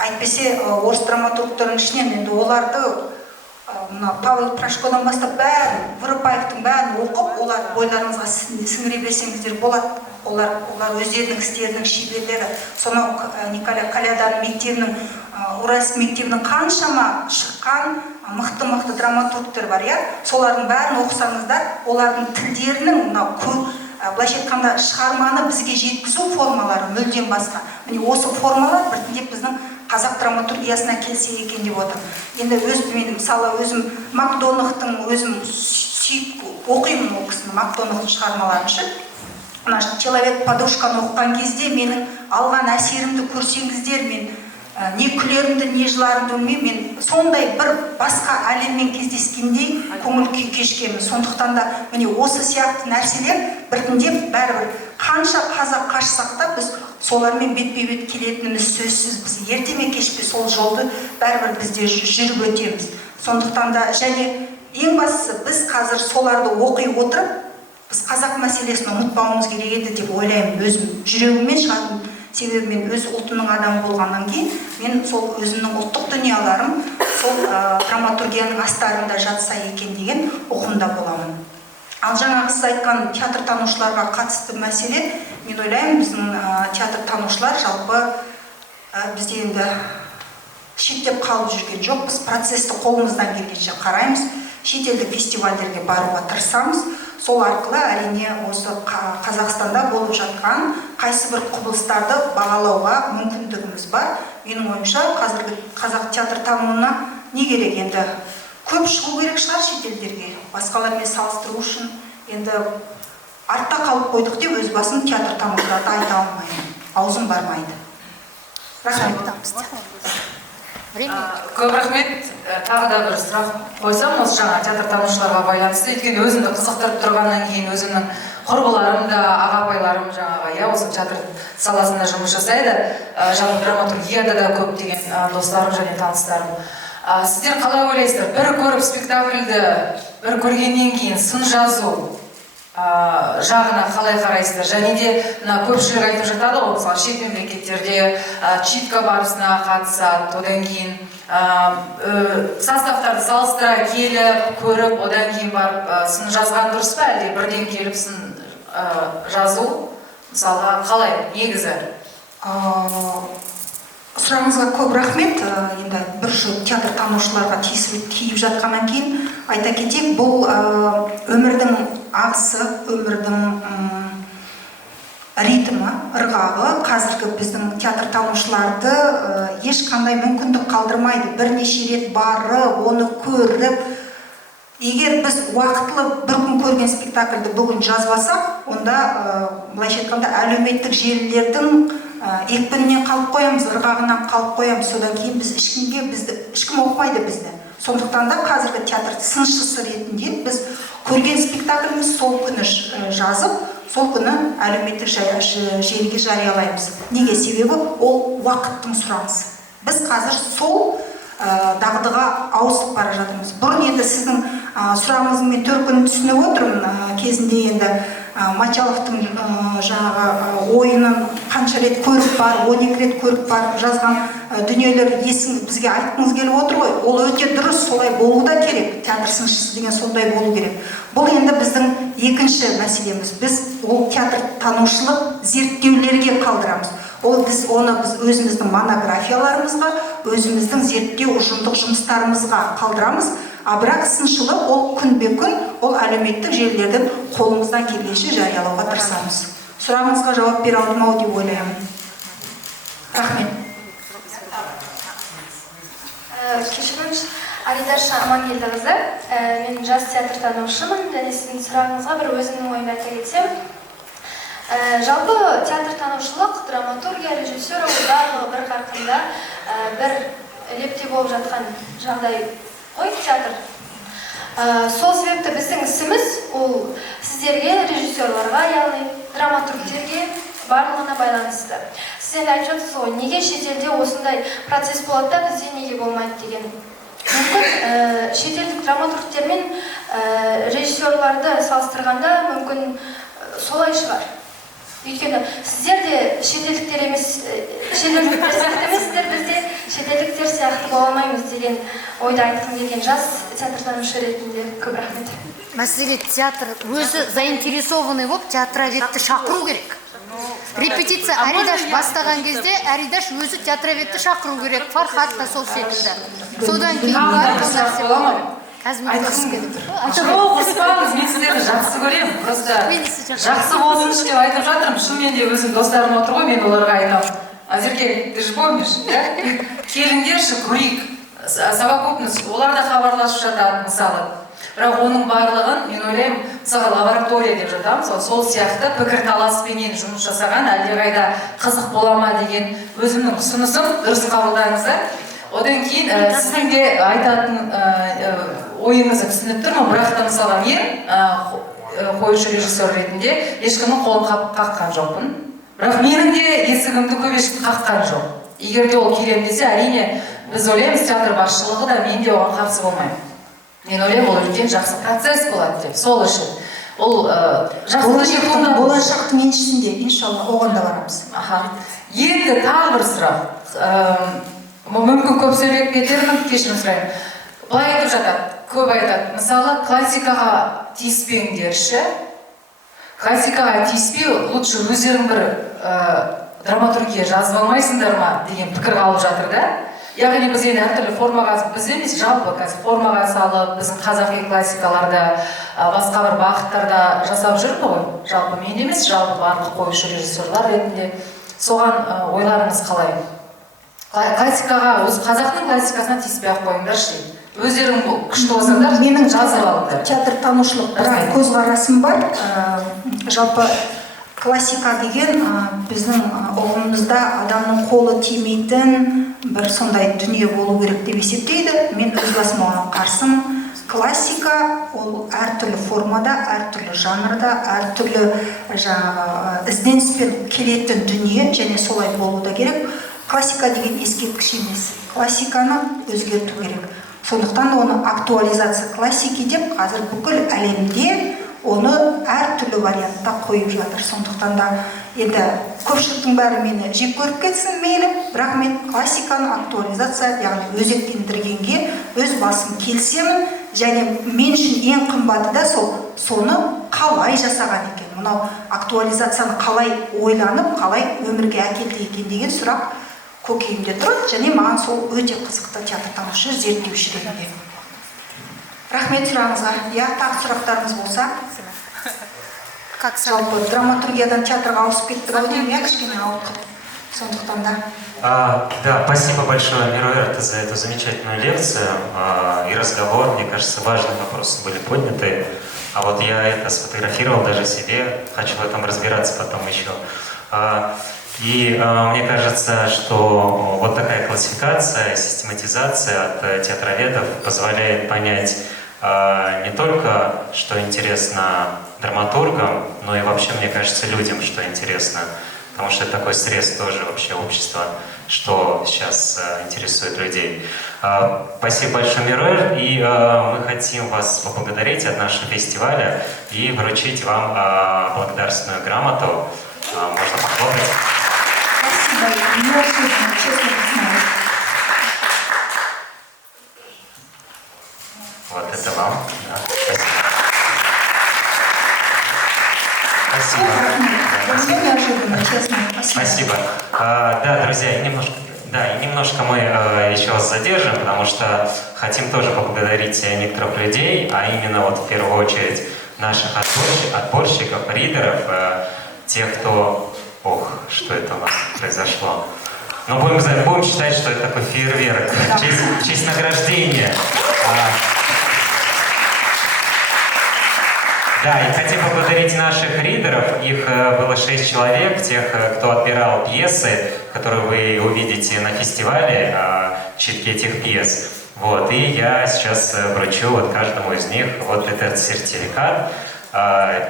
әйтпесе орыс драматургтерінің ішінен енді оларды Павел Прашкодан бастап бәрін, Вырыпаевтың бәрін оқып, олар бойларыңызға сіңіре берсеңіздер болады. Олар өздерінің істерінің шеберлері. Сонау Николай Калядан мектебінің, Уральск мектебінің қаншама шыққан мықты драматургтер бар, иә? Солардың бәрін оқысаңыздар, олардың тілдерінің былайша айтқанда шығарманы бізге жеткізу формалары мүлдем басқа. Міне осы формалар біртіндеп біздің қазақ драматургиясына келсе екен деп отырмын. Енді мен мысалы өзім Макдонахтың өзім сүйіп оқимын ол кісінің Макдонахтың шығармаларын ше. Мына Человек-подушканы оқыған кезде менің алған әсерімді көрсеңіздер, мен не күлерімді, не жыларымды білмеймін, мен сондай бір басқа әлеммен кездескендей көңіл күй кешкенмін. Сондықтан да міне осы сияқты нәрселер біртіндеп бәрібір қанша қазақ қашсақ та біз солармен бетпе-бет келетініміз сөзсіз. Біз ерте ме кеш пе сол жолды бәрібір бізде жүріп өтеміз. Сондықтан да және ең бастысы біз қазір соларды оқи отырып, біз қазақ мәселесін ұмытпауымыз керек еді деп ойлаймын. Өзім жүрегіммен шығатын, себебі мен өз ұлтымның адамы болғаннан кейін, мен сол өзімнің ұлттық дүнияларым сол драматургияның астарында жатса екен деген ұғымда боламын. Ал жаңағы сіз айтқан театр танушыларға қатысты мәселе, мен ойлаймын, біздің театр танушылар жалпы бізде енді шеттеп қалып жүрген жоқ. Біз процесті қолымыздан келгенше қараймыз, шетелдік фестивальдерге баруға тырысамыз. Сол арқылы әрине осы Қазақстанда болып жатқан қайсы бір құбылыстарды бағалауға мүмкіндігіміз бар. Менің ойымша қазіргі қазақ театр тануына не керек, енді көп шығу керек шығар шетелдерге, басқалармен салыстыру үшін. Енді артта қалып қойдық деп өз басым театр танушыларды айта алмаймын, аузым бармайды. Көп рахмет. Тағы да бір сұрақ қойсам, осы жаңа театр танушыларға байланысты, өйткені өзімді қызықтырып тұрғаннан кейін өзімнің құрбыларым да, ағапайларым жаңағы, осы театр саласында жұмыс жасайды. Жаңа драматургияда да көптеген достарым және таныстарым. Сіздер қалай ойлайсыздар? Бір көріп спектакльді, бір көргеннен кейін сын жазу жағына қалай қарайсыздар? Және де көпшілік айтып жатады ғой, мысалы шет мемлекеттерде читка барысына қатысады, одан кейін составтарды салыстыра келіп, көріп, одан кейін барып сын жазған дұрыс па, әлде бірден келіп сын жазу, мысалға қалай негізі? Сұрағыңызға көп рахмет. Енді бір жыл театр танушыларға тиіп жатқаннан кейін айта кетейік, бұл өмірдің ағысы, өмірдің ритмі, ырғағы қазіргі біздің театр танушыларды ешқандай мүмкіндік қалдырмайды. Бірнеше рет барып, оны көріп, егер біз уақытлы бір күн көрген спектакльді бүгін жазбасақ, онда былайша айтқанда әлеуметтік желілердің екпінінен қалып қоямыз, ырғағынан қалып қоямыз, содан кейін біз ешкім оқымайды бізді. Сондықтан да қазіргі театр сыншысы ретінде біз көрген спектакліміз сол күні жазып, сол күні әлеуметтік желіге жариялаймыз. Неге? Себебі ол уақыттың сұранысы. Біз қазір сол дағдыға ауысып бара жатырмыз. Бұрын енді сіздің сұрағыңыздың мен төркінін түсініп отырмын. Кезінде енді Мачаловтың жаңағы ойынын қанша рет көріп бар, 12 рет көріп бар жазған дүниелер бізге айтқыңыз келіп отыр ғой. Ол өте дұрыс, солай болу да керек. Театр сыншысы деген сондай болу керек. Бұл енді біздің екінші мәселеміз. Біз ол театр танушылық зерттеулерге қалдырамыз. Біз өзіміздің монографияларымызға, өзіміздің зерттеу ұжымдық жұмыстарымызға қалдырамыз. Бірақ сыншылық ол күнбе-күн ол әлеуметтік желілерден қолымыздан келгенше жариялауға тырысамыз. Сұрағыңызға жауап бере алдым ау деп ойлаймын. Рахмет. Кешіріңіз, Аридаша Амангелдіқызы, мен жас театр танушымын, және сіздің сұрағыңызға бір өзімнің ойымды айта кетсем. Жалпы театр танушылық, драматургия, режиссер барлығы бір қарқында бір лепте болып жатқан жағдай ғой театр. Сол себепті біздің ісіміз ол сіздерге, режиссерларға, яғни драматургтерге барлығына байланысты. Сіз енді айтып жатырсыз ғой, неге шетелде осындай процесс болады да бізде неге болмайды деген. Мүмкін шетелдік драматургтер мен режиссерларды салыстырғанда мүмкін солай шығар. Өйткені сіздер де шетелдіктер емес, шетелдіктер сияқты емес, сіздер бізде шетелдіктер сияқты бола алмаймыз деген ойды айтқым келген жас театртанушы ретінде. Көп рахмет. Мәселе театр өзі заинтересованный болып театроведті шақыру керек. Репетиция Аридаш бастаған кезде Аридаш өзі театроведті шақыру керек. Фархат та сол секілді. Содан кейін нәрсе болады. Ұрыспаңыз, мен сіздерді жақсы көремін. Просто жақсы болсыншы деп айтып жатырмын. Шынымен де өзім достарым отыр ғой, мен оларға айтамын. Азерке, ты же помнишь, келіңдерші, көрейік. Совокупность, олар да хабарласып жатады, мысалы. Бірақ оның барлығын, мен ойлаймын, мысалы лаборатория деп жатамыз, сол сияқты пікірталаспенен жұмыс жасаған, әлдеқайда қызық бола ма деген өзімнің ұсынысым, дұрыс қабылдаңыздар. Одан кейін сіздің де айтатын ойыңызды түсініп тұрмын, бірақ та мысалы мен қоюшы режиссер ретінде ешкімнің қолын қаққан жоқпын. Бірақ менің де есігімді көп ешкім қаққан жоқ. Егер де ол келем десе, әрине біз ойлаймыз театр басшылығы да мен де оған қарсы болмаймын. Мен ойлаймын, ол үлкен жақсы процесс болады деп, сол үшін. Ол болашақтың еншісінде, иншалла, оған да барамыз. Енді тағы бір сұрақ. Мүмкін көп сөйлеп кетермін, кешірім сұраймын. Былай айтып жатады, көп айтады. Мысалы, классикаға тиіспеңдерші. Классикаға тиіспеу, лучше өздерің бір драматургия жазып алмайсыңдар ма деген пікір қалып жатыр да. Яғни біз енді әртүрлі формаға, біз емес жалпы формаға салып, біздің қазақи классикаларда, басқа бір бағыттарда жасап жүрмін ғой. Жалпы мен емес, жалпы барлық қоюшы режиссерлар ретінде. Соған ойларыңыз қалай? Классикаға, өз қазақтың классикасына тиіспей-ақ қойыңдаршы дейді. Өздерің күшті болсаңдар, менің жазып алыңдар. Театр танушылық бір көзқарасым бар. Жалпы классика деген біздің ұғымымызда адамның қолы тимейтін бір сондай дүние болу керек деп есептейді. Мен өз басым оған қарсымын. Классика ол әртүрлі формада, әртүрлі жанрда, әртүрлі ізденіспен келетін дүние, және солай болу да керек. Классика деген ескерткіш емес. Классиканы өзгерту керек. Сондықтан да оны актуализация классики деп қазір бүкіл әлемде оны әртүрлі вариантта қойып жатыр. Сондықтан да енді көпшіліктің бәрі мені жек көріп кетсін мейлі, бірақ мен классиканы актуализация, яғни өзектендіргенге өз басым келісемін, және мен үшін ең қымбаты да соны қалай жасаған екен. Мынау актуализацияны қалай ойланып, қалай өмірге әкелді екен деген сұрақ көкейімде тұрады, және маған сол өте қызықты театртанушы, зерттеуші ретінде. Рахмет сұрағыңызға. Тағы сұрақтарыңыз болса? Жалпы драматургиядан театрға ауысып кеттік ау деймін, кішкене ауытқып. Сондықтан да. Да, спасибо большое, Мируэрта, за эту замечательную лекцию и разговор. Мне кажется, важные вопросы были подняты. А вот я это сфотографировал даже себе, хочу в этом разбираться потом еще. И мне кажется, что вот такая классификация, систематизация от театроведов позволяет понять не только, что интересно драматургам, но и вообще, мне кажется, людям, что интересно. Потому что это такой срез тоже вообще общества, что сейчас интересует людей. Спасибо большое, Мирэль. И мы хотим вас поблагодарить от нашего фестиваля и вручить вам благодарственную грамоту. Можно похлопать. Спасибо, неожиданно, честно признаюсь. Вот это вам. Да, спасибо. Для меня неожиданно, честно. Спасибо. Да, друзья, немножко мы еще вас задержим, потому что хотим тоже поблагодарить некоторых людей, а именно вот в первую очередь наших отборщиков, ридеров, тех, кто... Ох, что это у нас произошло. Но будем считать, что это такой фейерверк, в честь награждения. Да, и хотим поблагодарить наших ридеров. Их было 6 человек, тех, кто отбирал пьесы, которые вы увидите на фестивале, читки этих пьес. Вот, и я сейчас вручу вот каждому из них вот этот сертификат.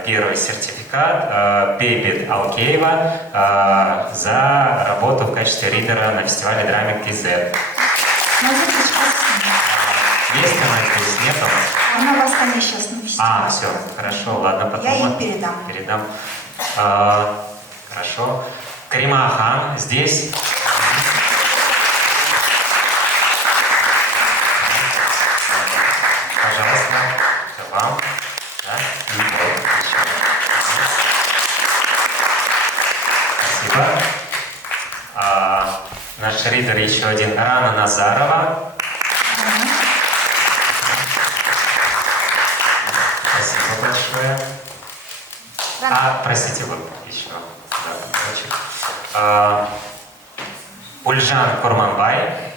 Первый сертификат Бейбит Алкеева за работу в качестве ридера на фестивале Драмик КЗ. Есть она здесь, нету? Она у вас там сейчас на фестивале. Все, хорошо, ладно, потом. Я ей передам. Передам. Хорошо. Карима Ахан здесь. Пожалуйста, это вам. Да? И вот еще. Спасибо. Наш ридер еще один. Рана Назарова. Спасибо большое. Простите, вот еще. Да, Ульжан Курманбай.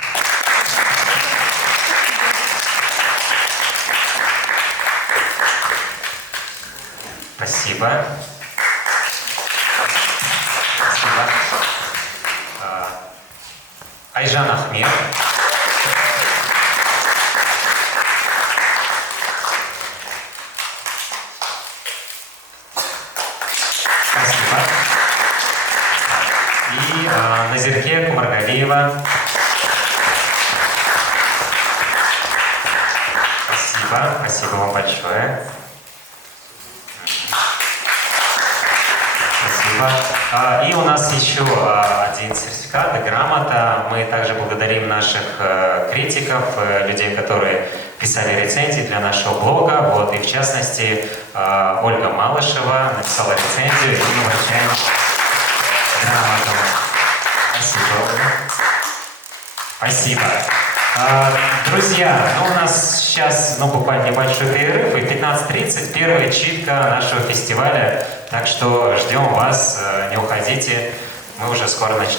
Спасибо. Спасибо. Айжан Ахмед. Спасибо. И Назирке Кумаргалиева. Спасибо. Спасибо вам большое. Спасибо. И у нас еще один сертификат и грамота. Мы также благодарим наших критиков, людей, которые писали рецензии для нашего блога. Вот, и в частности, Ольга Малышева написала рецензию, и мы вручаем грамоту. Спасибо, Ольга. Спасибо. Друзья, у нас сейчас буквально небольшой перерыв, и 15:30 первая читка нашего фестиваля. Так что ждем вас, не уходите, мы уже скоро начнем.